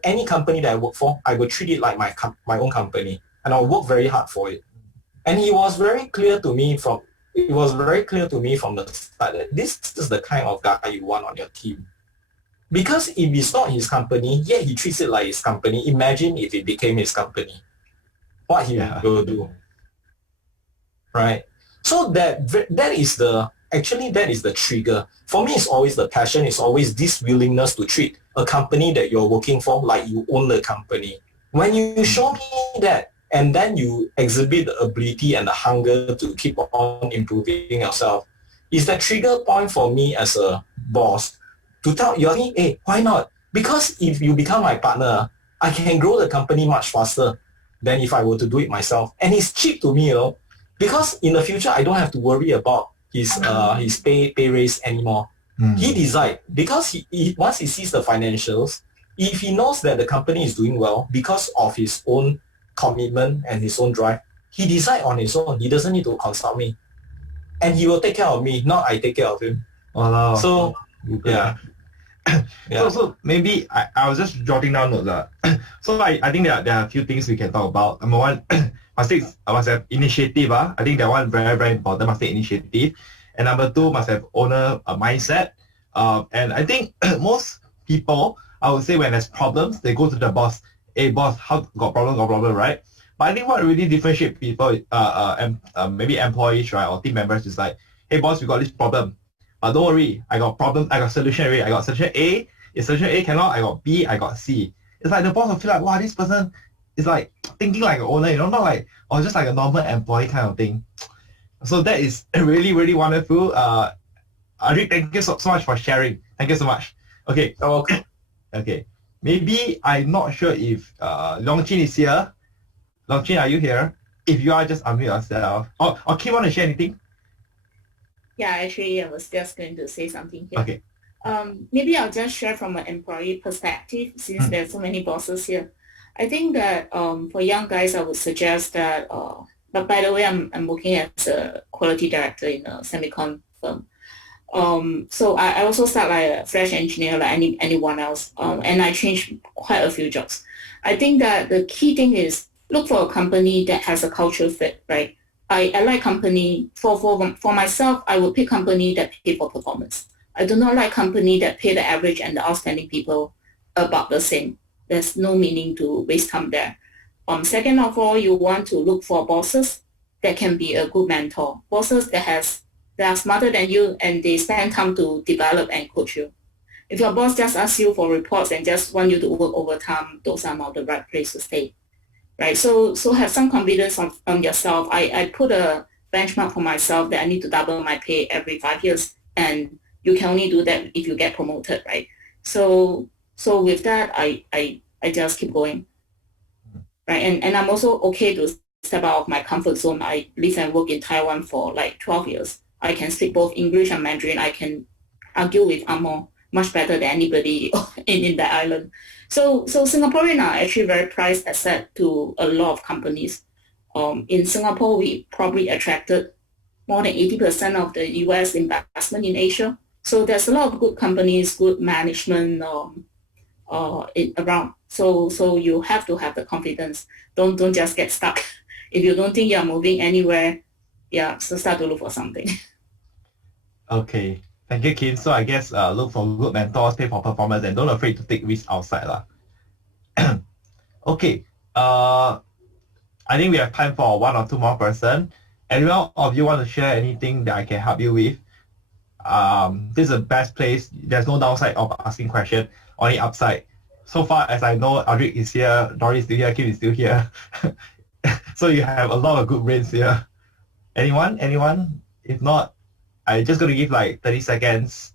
any company that I work for, I would treat it like my own company, and I'll work very hard for it. And it was very clear to me from the start that this is the kind of guy you want on your team. Because if it's not his company, yet he treats it like his company, imagine if it became his company. What he will do. Right? So that is the trigger. For me, it's always the passion. It's always this willingness to treat a company that you're working for like you own the company. When you show me that, and then you exhibit the ability and the hunger to keep on improving yourself, is the trigger point for me as a boss to tell you, hey, why not? Because if you become my partner, I can grow the company much faster than if I were to do it myself. And it's cheap to me, because in the future, I don't have to worry about his pay raise anymore. He decide, because he once he sees the financials, if he knows that the company is doing well because of his own commitment and his own drive, he decide on his own. He doesn't need to consult me. And he will take care of me, not I take care of him. Wow. So, yeah. So maybe I was just jotting down notes. So I think there are a few things we can talk about. Number one, must have initiative. I think that one very, very important, must take initiative. And number two, must have owner mindset. And I think most people, I would say when there's problems, they go to the boss. Hey boss, got problem, right? But I think what really differentiates people, maybe employees, right, or team members is like, hey boss, we got this problem. But don't worry, I got solution already. I got solution A. If solution A cannot, I got B, I got C. It's like the boss will feel like, wow, this person is like thinking like an owner, not like, or just like a normal employee kind of thing. So that is really, really wonderful. Arik, thank you so much for sharing. Thank you so much. Okay. Okay. Okay. Maybe I'm not sure if Longchin is here. Longchin, are you here? If you are, just unmute yourself. Or Kim, want to share anything? Yeah, actually, I was just going to say something here. Okay. Maybe I'll just share from an employee perspective, since there's so many bosses here. I think that for young guys, I would suggest that, but by the way, I'm working as a quality director in a semicon firm. So I also start like a fresh engineer like anyone else, and I changed quite a few jobs. I think that the key thing is look for a company that has a cultural fit, right? I like company, for myself, I would pick company that pay for performance. I do not like company that pay the average and the outstanding people about the same. There's no meaning to waste time there. Second of all, you want to look for bosses that can be a good mentor. Bosses that are smarter than you and they spend time to develop and coach you. If your boss just asks you for reports and just want you to work overtime, those are not the right place to stay. right? So have some confidence on yourself. I put a benchmark for myself that I need to double my pay every 5 years, and you can only do that if you get promoted, right? So with that, I just keep going, right? And I'm also okay to step out of my comfort zone. I live and work in Taiwan for like 12 years. I can speak both English and Mandarin. I can argue with Amo much better than anybody in the island. So Singaporeans are actually very price asset to a lot of companies. In Singapore, we probably attracted more than 80% of the US investment in Asia. So there's a lot of good companies, good management around. So you have to have the confidence. Don't just get stuck. If you don't think you're moving anywhere, yeah, so start to look for something. Okay. Thank you, Kim. So I guess look for good mentors, pay for performance, and don't afraid to take risks outside lah. Okay. I think we have time for one or two more person. Anyone of you want to share anything that I can help you with? This is the best place. There's no downside of asking question, only upside. So far as I know, Adric is here, Dory is still here, Kim is still here. So you have a lot of good brains here. Anyone? If not, I'm just going to give like 30 seconds.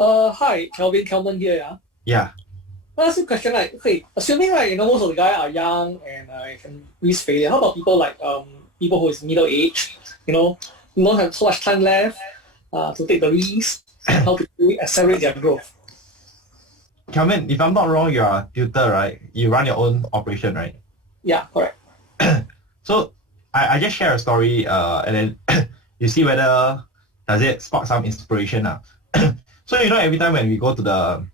Hi, Kelvin here, yeah. Yeah. That's a question like, okay, assuming like, most of the guys are young and can risk failure, how about people like people who is middle age, don't have so much time left to take the risk, how to really accelerate their growth? Kelvin, if I'm not wrong, you're a tutor, right? You run your own operation, right? Yeah, correct. So I just share a story and then you see whether does it spark some inspiration. So every time when we go to the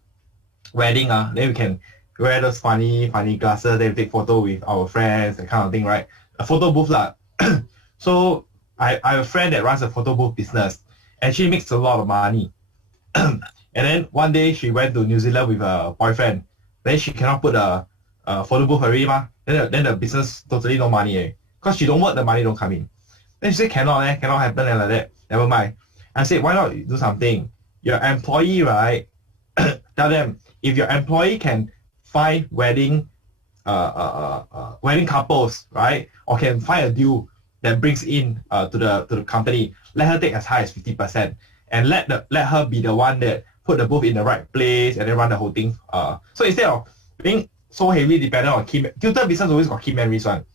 wedding, then we can wear those funny glasses, then we take photo with our friends, that kind of thing, right? A photo booth lah. So I have a friend that runs a photo booth business and she makes a lot of money. And then one day she went to New Zealand with her boyfriend. Then she cannot put a photo booth already Then the business totally no money because she don't work, the money don't come in. Then she said cannot happen like that. Never mind. I said why not you do something? Your employee, right? Tell them if your employee can find wedding couples, right, or can find a deal that brings in to the company, let her take as high as 50%, and let her be the one that put the booth in the right place and then run the whole thing. So instead of being so heavily dependent on key man, tutor business always got key man risk one,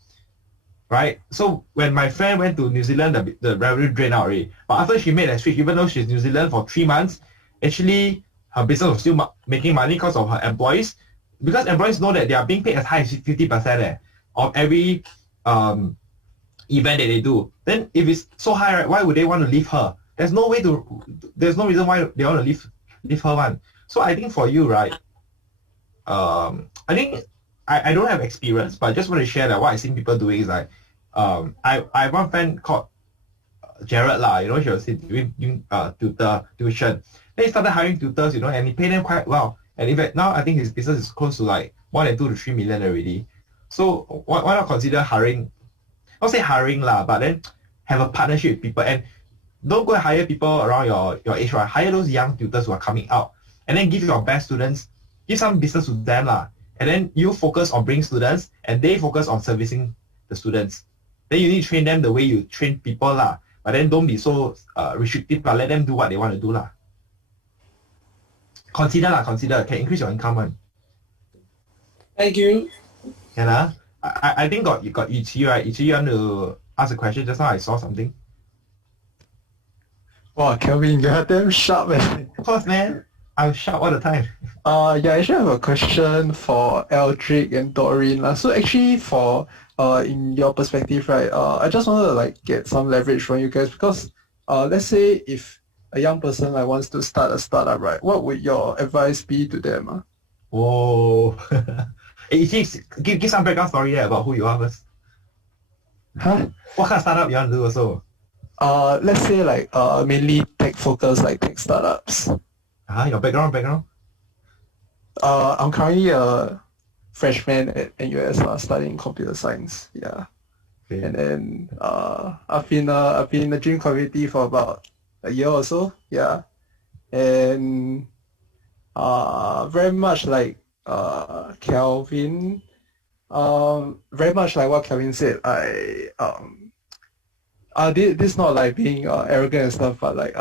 right? So when my friend went to New Zealand, the revenue drained out already. But after she made that switch, even though she's in New Zealand for 3 months, actually her business was still making money because of her employees. Because employees know that they are being paid as high as 50% of every event that they do. Then if it's so high, right, why would they want to leave her? There's no reason why they want to leave her one. So I think for you, right, I think I don't have experience, but I just want to share that what I seen people doing is like, I have one friend called Jared lah, she was doing tuition. Then he started hiring tutors, and he paid them quite well. And in fact, now I think his business is close to like more than 2 to 3 million already. So why not consider hiring, not say hiring lah, but then have a partnership with people and don't go and hire people around your age, right? Hire those young tutors who are coming out and then give your best students, give some business to them lah. And then you focus on bringing students and they focus on servicing the students. Then you need to train them the way you train people lah. But then don't be so restrictive, but let them do what they want to do lah. Consider, can increase your income one. Thank you. Yeah, I think you got Ichi, right? Ichi, you want to ask a question? Just now I saw something. Wow, Kelvin, you're damn sharp, man. Of course, man. I'm sharp all the time. I actually have a question for Eldrick and Doreen. So actually for in your perspective, right, I just wanted to like get some leverage from you guys because let's say if a young person wants to start a startup, right, what would your advice be to them? Whoa. Hey, give some background story about who you are first. Huh? What kind of startup you want to do also? Let's say like mainly tech focused, like tech startups. Your background? I'm currently a freshman at NUS studying computer science. Yeah. Okay. And then I've been in the dream community for about a year or so. Yeah. And very much like Kelvin. Very much like what Kelvin said. This not like being arrogant and stuff, but like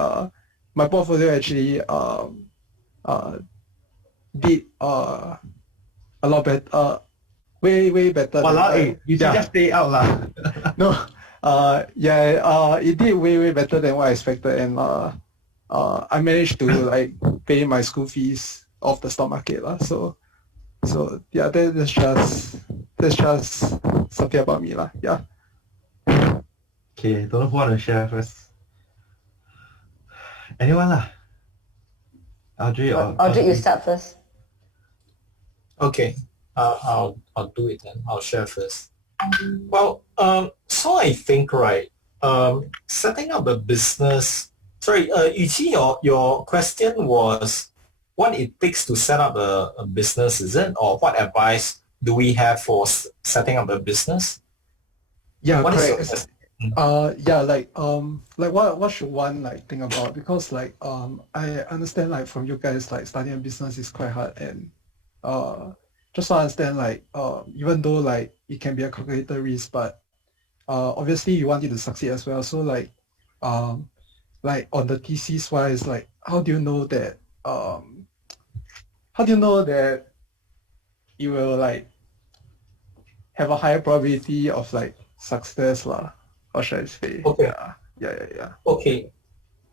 my portfolio actually did a lot better, way better. Well, you should just stay out lah. No, it did way better than what I expected, and I managed to like pay my school fees off the stock market lah. So yeah, that's just something about me lah. Yeah. Okay, don't know who want to share first. Anyone lah? Audrey or Audrey, you start first. Okay, I'll do it then. I'll share first. Well, so I think, right, setting up a business. Sorry, Yuqi, your question was what it takes to set up a business, is it? Or what advice do we have for setting up a business? Yeah, What is your correct. question? Like what should one like think about? Because like I understand like from you guys like starting a business is quite hard, and just to understand like even though like it can be a calculated risk, but obviously you want it to succeed as well. So like on the thesis wise, like how do you know that you will like have a higher probability of like success lah? Or should I say? Okay. Yeah.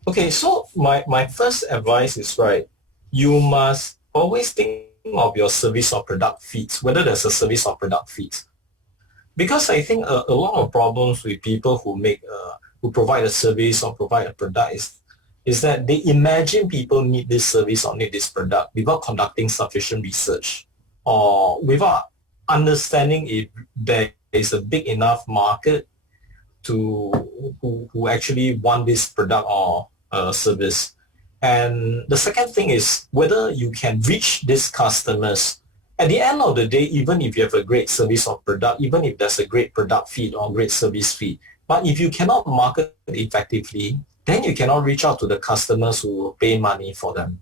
Okay, so my first advice is, right, you must always think of your service or product feeds, whether there's a service or product feeds. Because I think a lot of problems with people who provide a service or provide a product is that they imagine people need this service or need this product without conducting sufficient research or without understanding if there is a big enough market to who actually want this product or service. And the second thing is whether you can reach these customers. At the end of the day, even if you have a great service or product, even if there's a great product feed or great service feed, but if you cannot market effectively, then you cannot reach out to the customers who will pay money for them.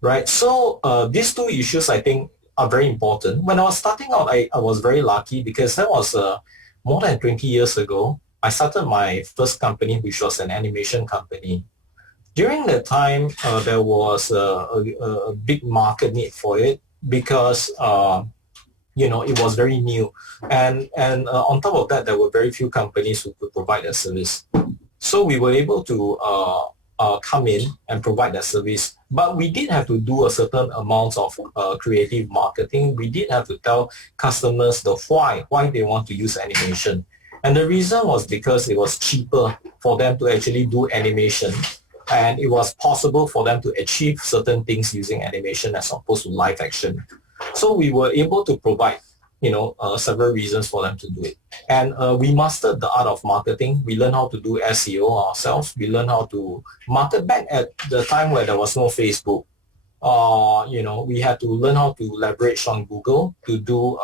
Right? So these two issues, I think, are very important. When I was starting out, I was very lucky because that was more than 20 years ago. I started my first company, which was an animation company. During that time, there was a big market need for it because it was very new, and on top of that, there were very few companies who could provide that service. So we were able to come in and provide that service, but we did have to do a certain amount of creative marketing. We did have to tell customers the why they want to use animation, and the reason was because it was cheaper for them to actually do animation, and it was possible for them to achieve certain things using animation as opposed to live action. So we were able to provide several reasons for them to do it. And we mastered the art of marketing. We learned how to do SEO ourselves. We learned how to market back at the time where there was no Facebook. We had to learn how to leverage on Google to do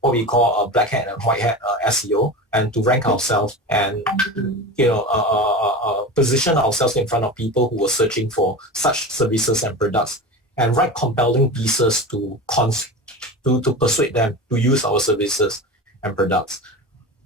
what we call a black hat and white hat SEO, and to rank ourselves and position ourselves in front of people who were searching for such services and products, and write compelling pieces to persuade them to use our services and products.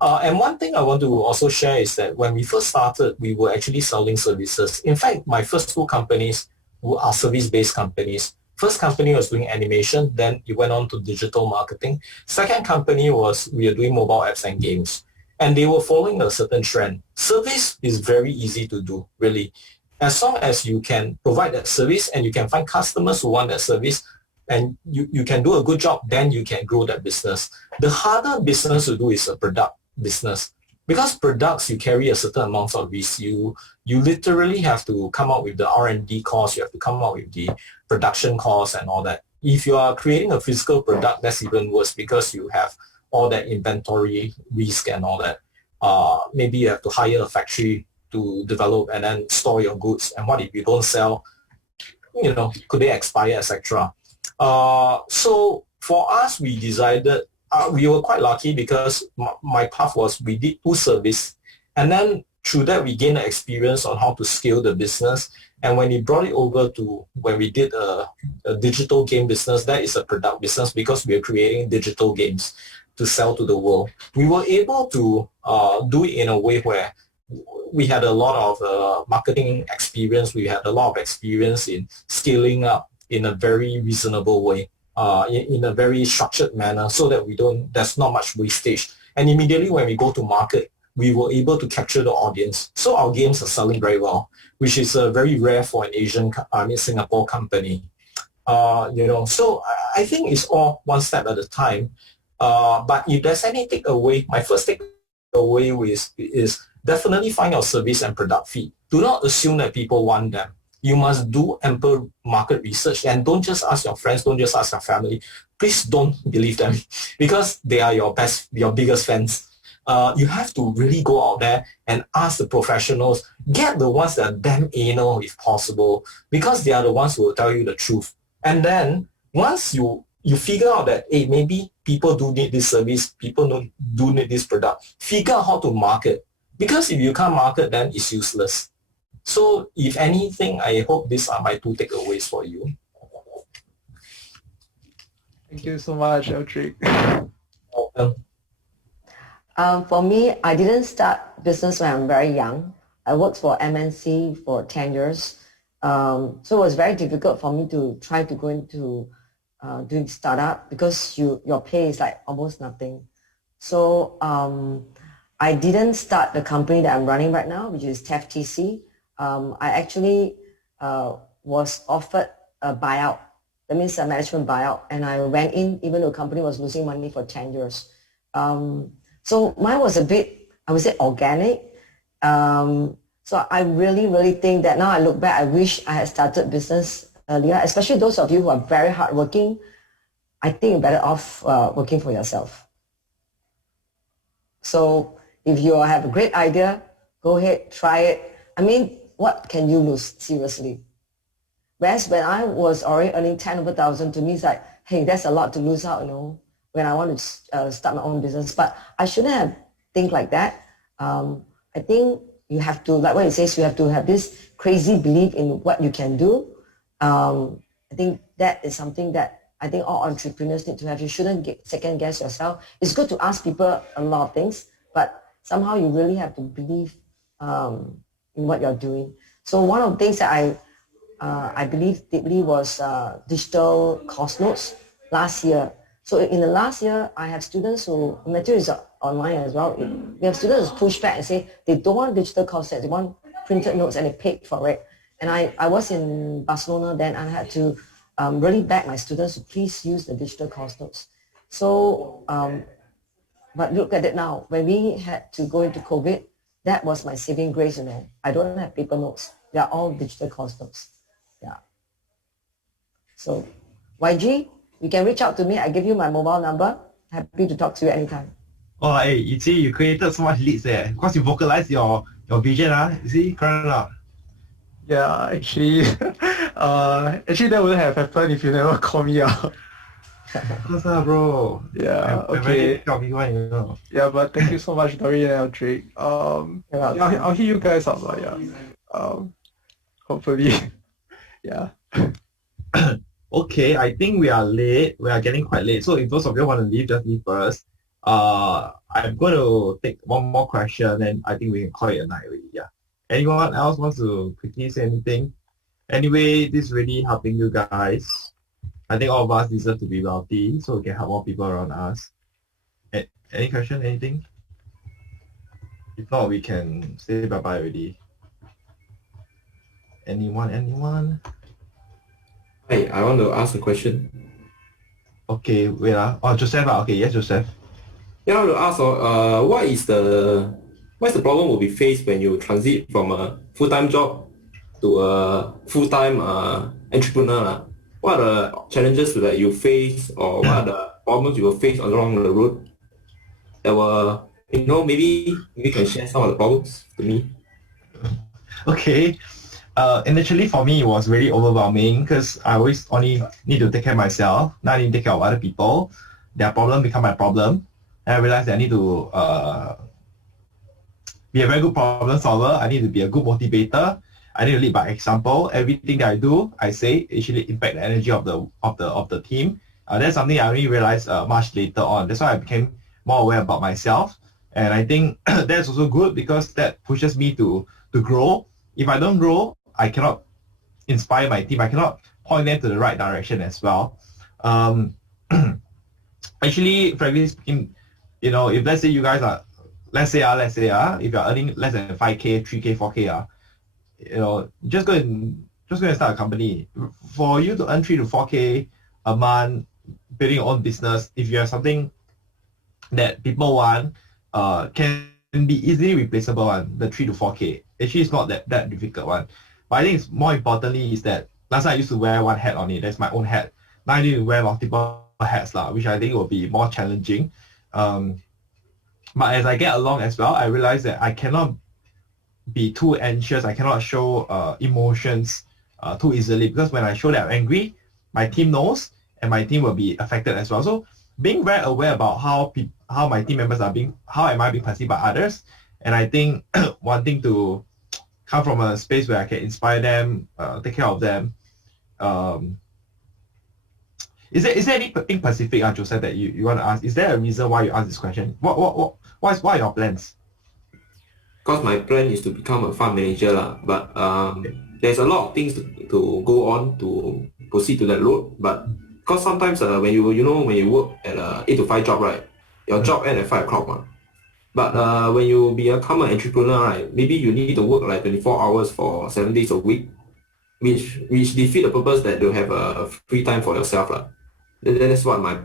And one thing I want to also share is that when we first started, we were actually selling services. In fact, my first two companies are service-based companies. First company was doing animation, then it went on to digital marketing. Second company was we are doing mobile apps and games. And they were following a certain trend. Service is very easy to do, really. As long as you can provide that service and you can find customers who want that service, and you can do a good job, then you can grow that business. The harder business to do is a product business. Because products, you carry a certain amount of risk. You literally have to come up with the R&D cost, you have to come up with the production costs and all that. If you are creating a physical product, that's even worse because you have all that inventory risk and all that. Maybe you have to hire a factory to develop and then store your goods. And what if you don't sell? Could they expire, etc.? So for us, we decided, we were quite lucky because my path was we did two service, and then through that we gained the experience on how to scale the business, And when we brought it over to when we did a digital game business, that is a product business because we are creating digital games to sell to the world. We were able to do it in a way where we had a lot of marketing experience. We had a lot of experience in scaling up in a very reasonable way, in a very structured manner, so that there's not much wastage. And immediately when we go to market, we were able to capture the audience. So our games are selling very well, which is very rare for an Singapore company. So I think it's all one step at a time. But if there's any takeaway, my first takeaway is definitely find your service and product fit. Do not assume that people want them. You must do ample market research, and don't just ask your friends, don't just ask your family. Please don't believe them because they are your biggest fans. You have to really go out there and ask the professionals. Get the ones that are damn anal if possible, because they are the ones who will tell you the truth. And then once you figure out that, hey, maybe people do need this service, people do need this product, figure out how to market. Because if you can't market, then it's useless. So if anything, I hope these are my 2 takeaways for you. Thank you so much, Eldrick. Welcome. For me, I didn't start business when I'm very young. I worked for MNC for 10 years. So it was very difficult for me to try to go into doing startup because your pay is like almost nothing. So I didn't start the company that I'm running right now, which is TEFTC. I actually was offered a buyout. That means a management buyout. And I went in even though the company was losing money for 10 years. So mine was a bit, I would say, organic. So I really, really think that now I look back, I wish I had started business earlier, especially those of you who are very hardworking. I think you're better off working for yourself. So if you have a great idea, go ahead, try it. I mean, what can you lose, seriously? Whereas when I was already earning 10,000, to me it's like, hey, that's a lot to lose out, when I want to start my own business. But I shouldn't have think like that. I think you have to, like what it says, you have to have this crazy belief in what you can do. I think that is something that I think all entrepreneurs need to have. You shouldn't second guess yourself. It's good to ask people a lot of things, but somehow you really have to believe in what you're doing. So one of the things that I believe deeply was digital course notes last year. So in the last year, I have students who, material is online as well. We have students who push back and say they don't want digital course sets, they want printed notes, and they paid for it. And I was in Barcelona then, and I had to really beg my students to please use the digital course notes. So, but look at it now. When we had to go into COVID, that was my saving grace, I don't have paper notes. They are all digital course notes. Yeah. So, YG, you can reach out to me. I give you my mobile number. Happy to talk to you anytime. Oh, hey, you see, you created so much leads there. Because you vocalized your vision, you see, correct or not? Yeah, actually, actually that wouldn't have happened if you never call me out. What's up, bro? Yeah, I'm okay. very Yeah, but thank you so much, Doreen and Eldrick. I'll hit you guys up, yeah. Hopefully, yeah. Okay, I think we are late. We are getting quite late. So if those of you want to leave, just leave first. I'm going to take one more question, and I think we can call it a night already. Yeah. Anyone else wants to quickly say anything? Anyway, this is really helping you guys. I think all of us deserve to be wealthy, so we can help more people around us. Any question? Anything? If not, we can say bye-bye already. Anyone? Hi, I want to ask a question. Okay, wait. Oh, Joseph. Okay, yes, Joseph. Yeah, I want to ask, what's the problem will be faced when you transit from a full-time job to a full-time entrepreneur? What are the challenges that you face, or what are the problems you will face along the road? That were, maybe you can share some of the problems to me. Okay. Initially for me it was really overwhelming because I always only need to take care of myself. Now I need to take care of other people. Their problem become my problem. And I realized that I need to be a very good problem solver. I need to be a good motivator. I need to lead by example. Everything that I do, I say, actually impact the energy of the team. That's something I only realized much later on. That's why I became more aware about myself. And I think that's also good because that pushes me to grow. If I don't grow, I cannot inspire my team. I cannot point them to the right direction as well. Actually, frankly speaking, if let's say you guys are, let's say if you're earning less than 5K, 3K, 4K, just go and start a company. For you to earn 3 to 4K a month, building your own business, if you have something that people want, can be easily replaceable one, the 3 to 4K. Actually, it's not that difficult one. But I think it's more importantly is that last time I used to wear one hat on it. That's my own hat. Now I need to wear multiple hats, which I think will be more challenging. But as I get along as well, I realize that I cannot be too anxious. I cannot show emotions too easily because when I show that I'm angry, my team knows and my team will be affected as well. So being very aware about how my team members are how am I being perceived by others, and I think wanting to come from a space where I can inspire them, take care of them. Is there anything specific, Joseph, that you want to ask? Is there a reason why you ask this question? What are your plans? Because my plan is to become a fund manager but there's a lot of things to go on to proceed to that road. But because sometimes when you work at a 8 to 5 job, right, your job ends at 5 o'clock. But when you become an entrepreneur, right, maybe you need to work like 24 hours for 7 days a week, which defeat the purpose that you have a free time for yourself. That's what my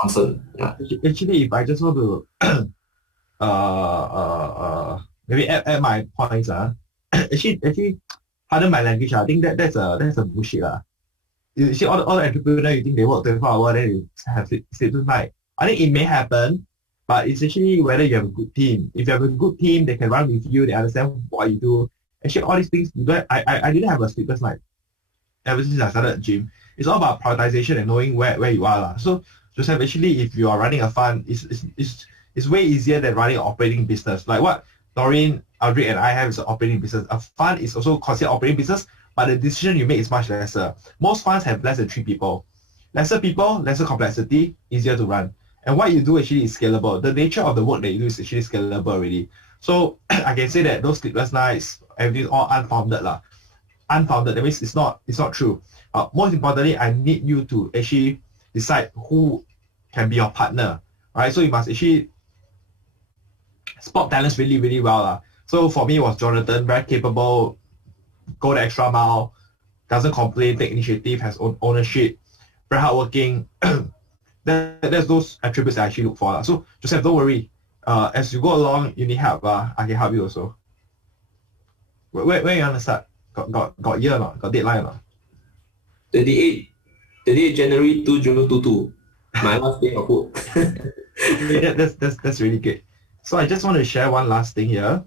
concern. Yeah. Actually, if I just want to maybe add my points, actually pardon my language, I think that's a bullshit. You see all the entrepreneurs, you think they work 24 hours, then they have sleep tonight. I think it may happen, but it's actually whether you have a good team. If you have a good team, they can run with you, they understand what you do. Actually, all these things, I didn't have a sleepless night ever since I started at gym. It's all about prioritization and knowing where you are. So Joseph, actually, if you are running a fund, it's way easier than running an operating business. Like what Doreen, Aldrich, and I have is an operating business. A fund is also considered operating business, but the decision you make is much lesser. Most funds have less than 3 people. Lesser people, lesser complexity, easier to run. And what you do actually is scalable. The nature of the work that you do is actually scalable already. So I can say that those sleepless nights, everything's all unfounded. Unfounded, that means it's not true. Most importantly, I need you to actually decide who can be your partner. Right? So you must actually spot talents really, really well. So for me, it was Jonathan, very capable, go the extra mile, doesn't complain, take initiative, has ownership, very hardworking. There's those attributes I actually look for. So Joseph, don't worry. As you go along, you need help. I can help you also. Where you want to start? Got year or not? Got deadline or not? 28 January 2022. My last day of work. That's really good. So I just want to share one last thing here.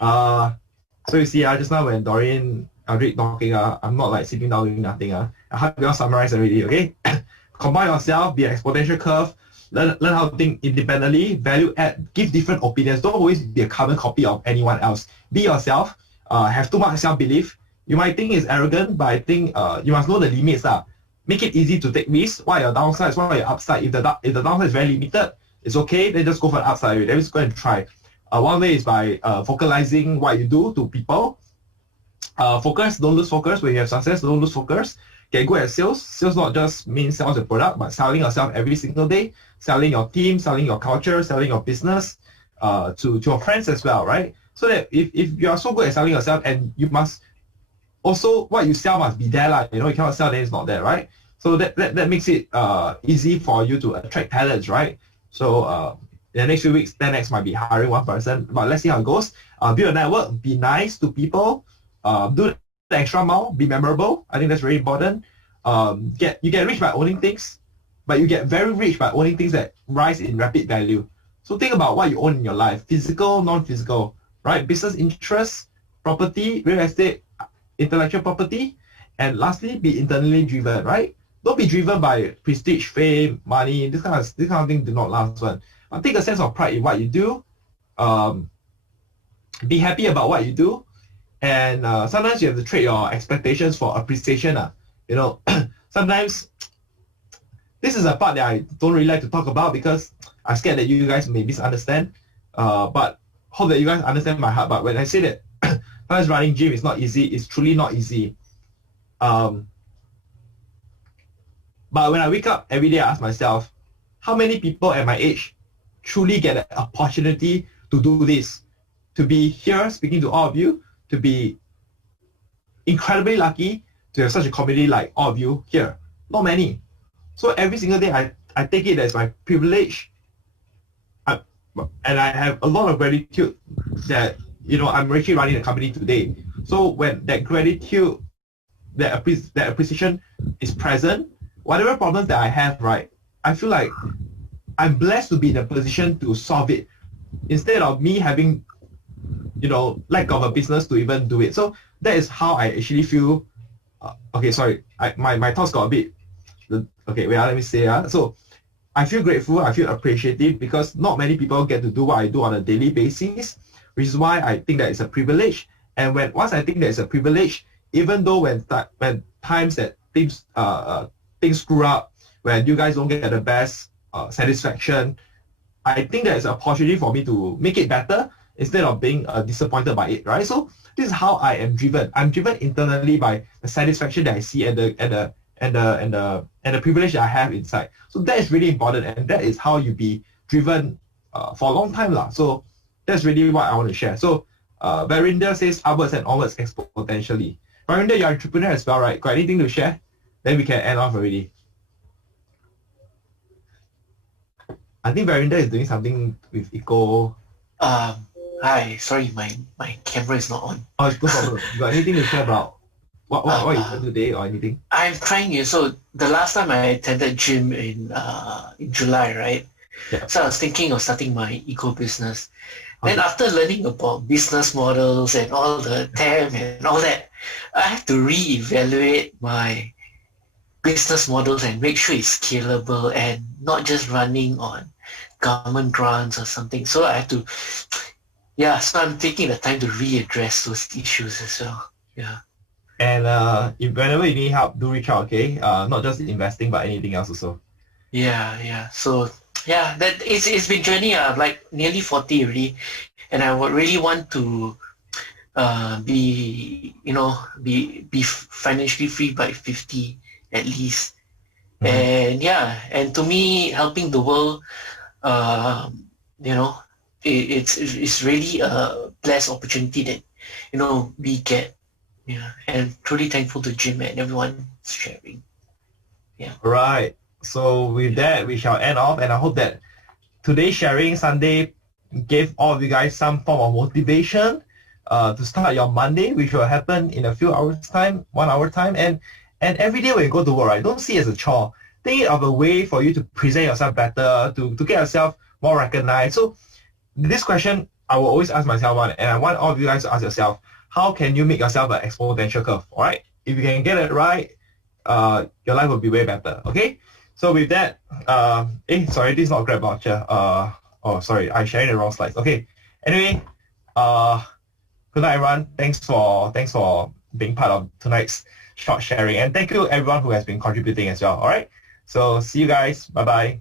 So you see, just now when Dorian, Aldrich talking, I'm not like sitting down doing nothing. I have you all summarized already, okay? Combine yourself, be an exponential curve, learn how to think independently, value add, give different opinions. Don't always be a carbon copy of anyone else. Be yourself, have too much self-belief. You might think it's arrogant, but I think you must know the limits. Make it easy to take risks. What are your downsides? What are your upside? If the downside is very limited, it's okay, then just go for the upside. Then just go and try. One way is by focalizing what you do to people. Focus, don't lose focus. When you have success, don't lose focus. Get good at sales. Sales not just means selling the product, but selling yourself every single day, selling your team, selling your culture, selling your business to your friends as well, right? So that if you are so good at selling yourself, and you must also, what you sell must be there. You cannot sell then it's not there, right? So that makes it easy for you to attract talents, right? So in the next few weeks, 10X might be hiring one person, but let's see how it goes. Build a network, be nice to people, do the extra mile, be memorable. I think that's very important. You get rich by owning things, but you get very rich by owning things that rise in rapid value. So think about what you own in your life, physical, non-physical, right? Business interests, property, real estate, intellectual property, and lastly, be internally driven, right? Don't be driven by prestige, fame, money. This kind of thing do not last one. Take a sense of pride in what you do. be happy about what you do, and sometimes you have to trade your expectations for appreciation. You know, sometimes this is a part that I don't really like to talk about because I'm scared that you guys may misunderstand. But hope that you guys understand my heart. But when I say that sometimes running gym is not easy, it's truly not easy. But when I wake up every day, I ask myself, how many people at my age truly get an opportunity to do this? To be here speaking to all of you, to be incredibly lucky to have such a community like all of you here. Not many. So every single day I take it as my privilege, and I have a lot of gratitude that, you know, I'm actually running the company today. So when that gratitude, that appreciation is present, whatever problems that I have, right, I feel like I'm blessed to be in a position to solve it instead of me having, you know, lack of a business to even do it. So that is how I actually feel. Okay, sorry, my thoughts got a bit. Okay, wait, let me say. So I feel grateful, I feel appreciative because not many people get to do what I do on a daily basis, which is why I think that it's a privilege. And once I think that it's a privilege, even though when times that things screw up, when you guys don't get the best satisfaction, I think that it's an opportunity for me to make it better instead of being disappointed by it, right? So this is how I am driven. I'm driven internally by the satisfaction that I see and the privilege that I have inside. So that is really important, and that is how you be driven for a long time lah. So that's really what I want to share. So Varinder says upwards and onwards exponentially. Varinder, you're an entrepreneur as well, right? Got anything to share? Then we can end off already. I think Varinder is doing something with Eco. Hi, sorry, my camera is not on. Oh, it's no problem. You got anything to share about what you did today or anything? I'm trying it. So the last time I attended gym in July, right? Yeah. So I was thinking of starting my eco business. Okay. Then after learning about business models and all the TAM and all that, I have to reevaluate my business models and make sure it's scalable and not just running on government grants or something. So I have to, so I'm taking the time to readdress those issues as well. Yeah. And if whenever you need help, do reach out, okay? Not just investing, but anything else also. Yeah. So that it's been journey. I'm like nearly 40 already, and I would really want to be financially free by 50 at least. Mm-hmm. And to me, helping the world, it's really a blessed opportunity that we get. Yeah, and truly thankful to Jim and everyone sharing. Yeah. Right. So with that, we shall end off, and I hope that today's sharing Sunday gave all of you guys some form of motivation to start your Monday, which will happen in a few hours time, 1 hour time, and every day when you go to work, right, don't see it as a chore. Think it of a way for you to present yourself better, to get yourself more recognized. So this question I will always ask myself one, and I want all of you guys to ask yourself, how can you make yourself an exponential curve? All right, if you can get it right, your life will be way better. Okay, so with that, sorry, this is not Grab voucher. Sorry, I'm sharing the wrong slides. Okay, anyway, good night, everyone. Thanks for being part of tonight's short sharing, and thank you everyone who has been contributing as well. All right, so see you guys. Bye bye.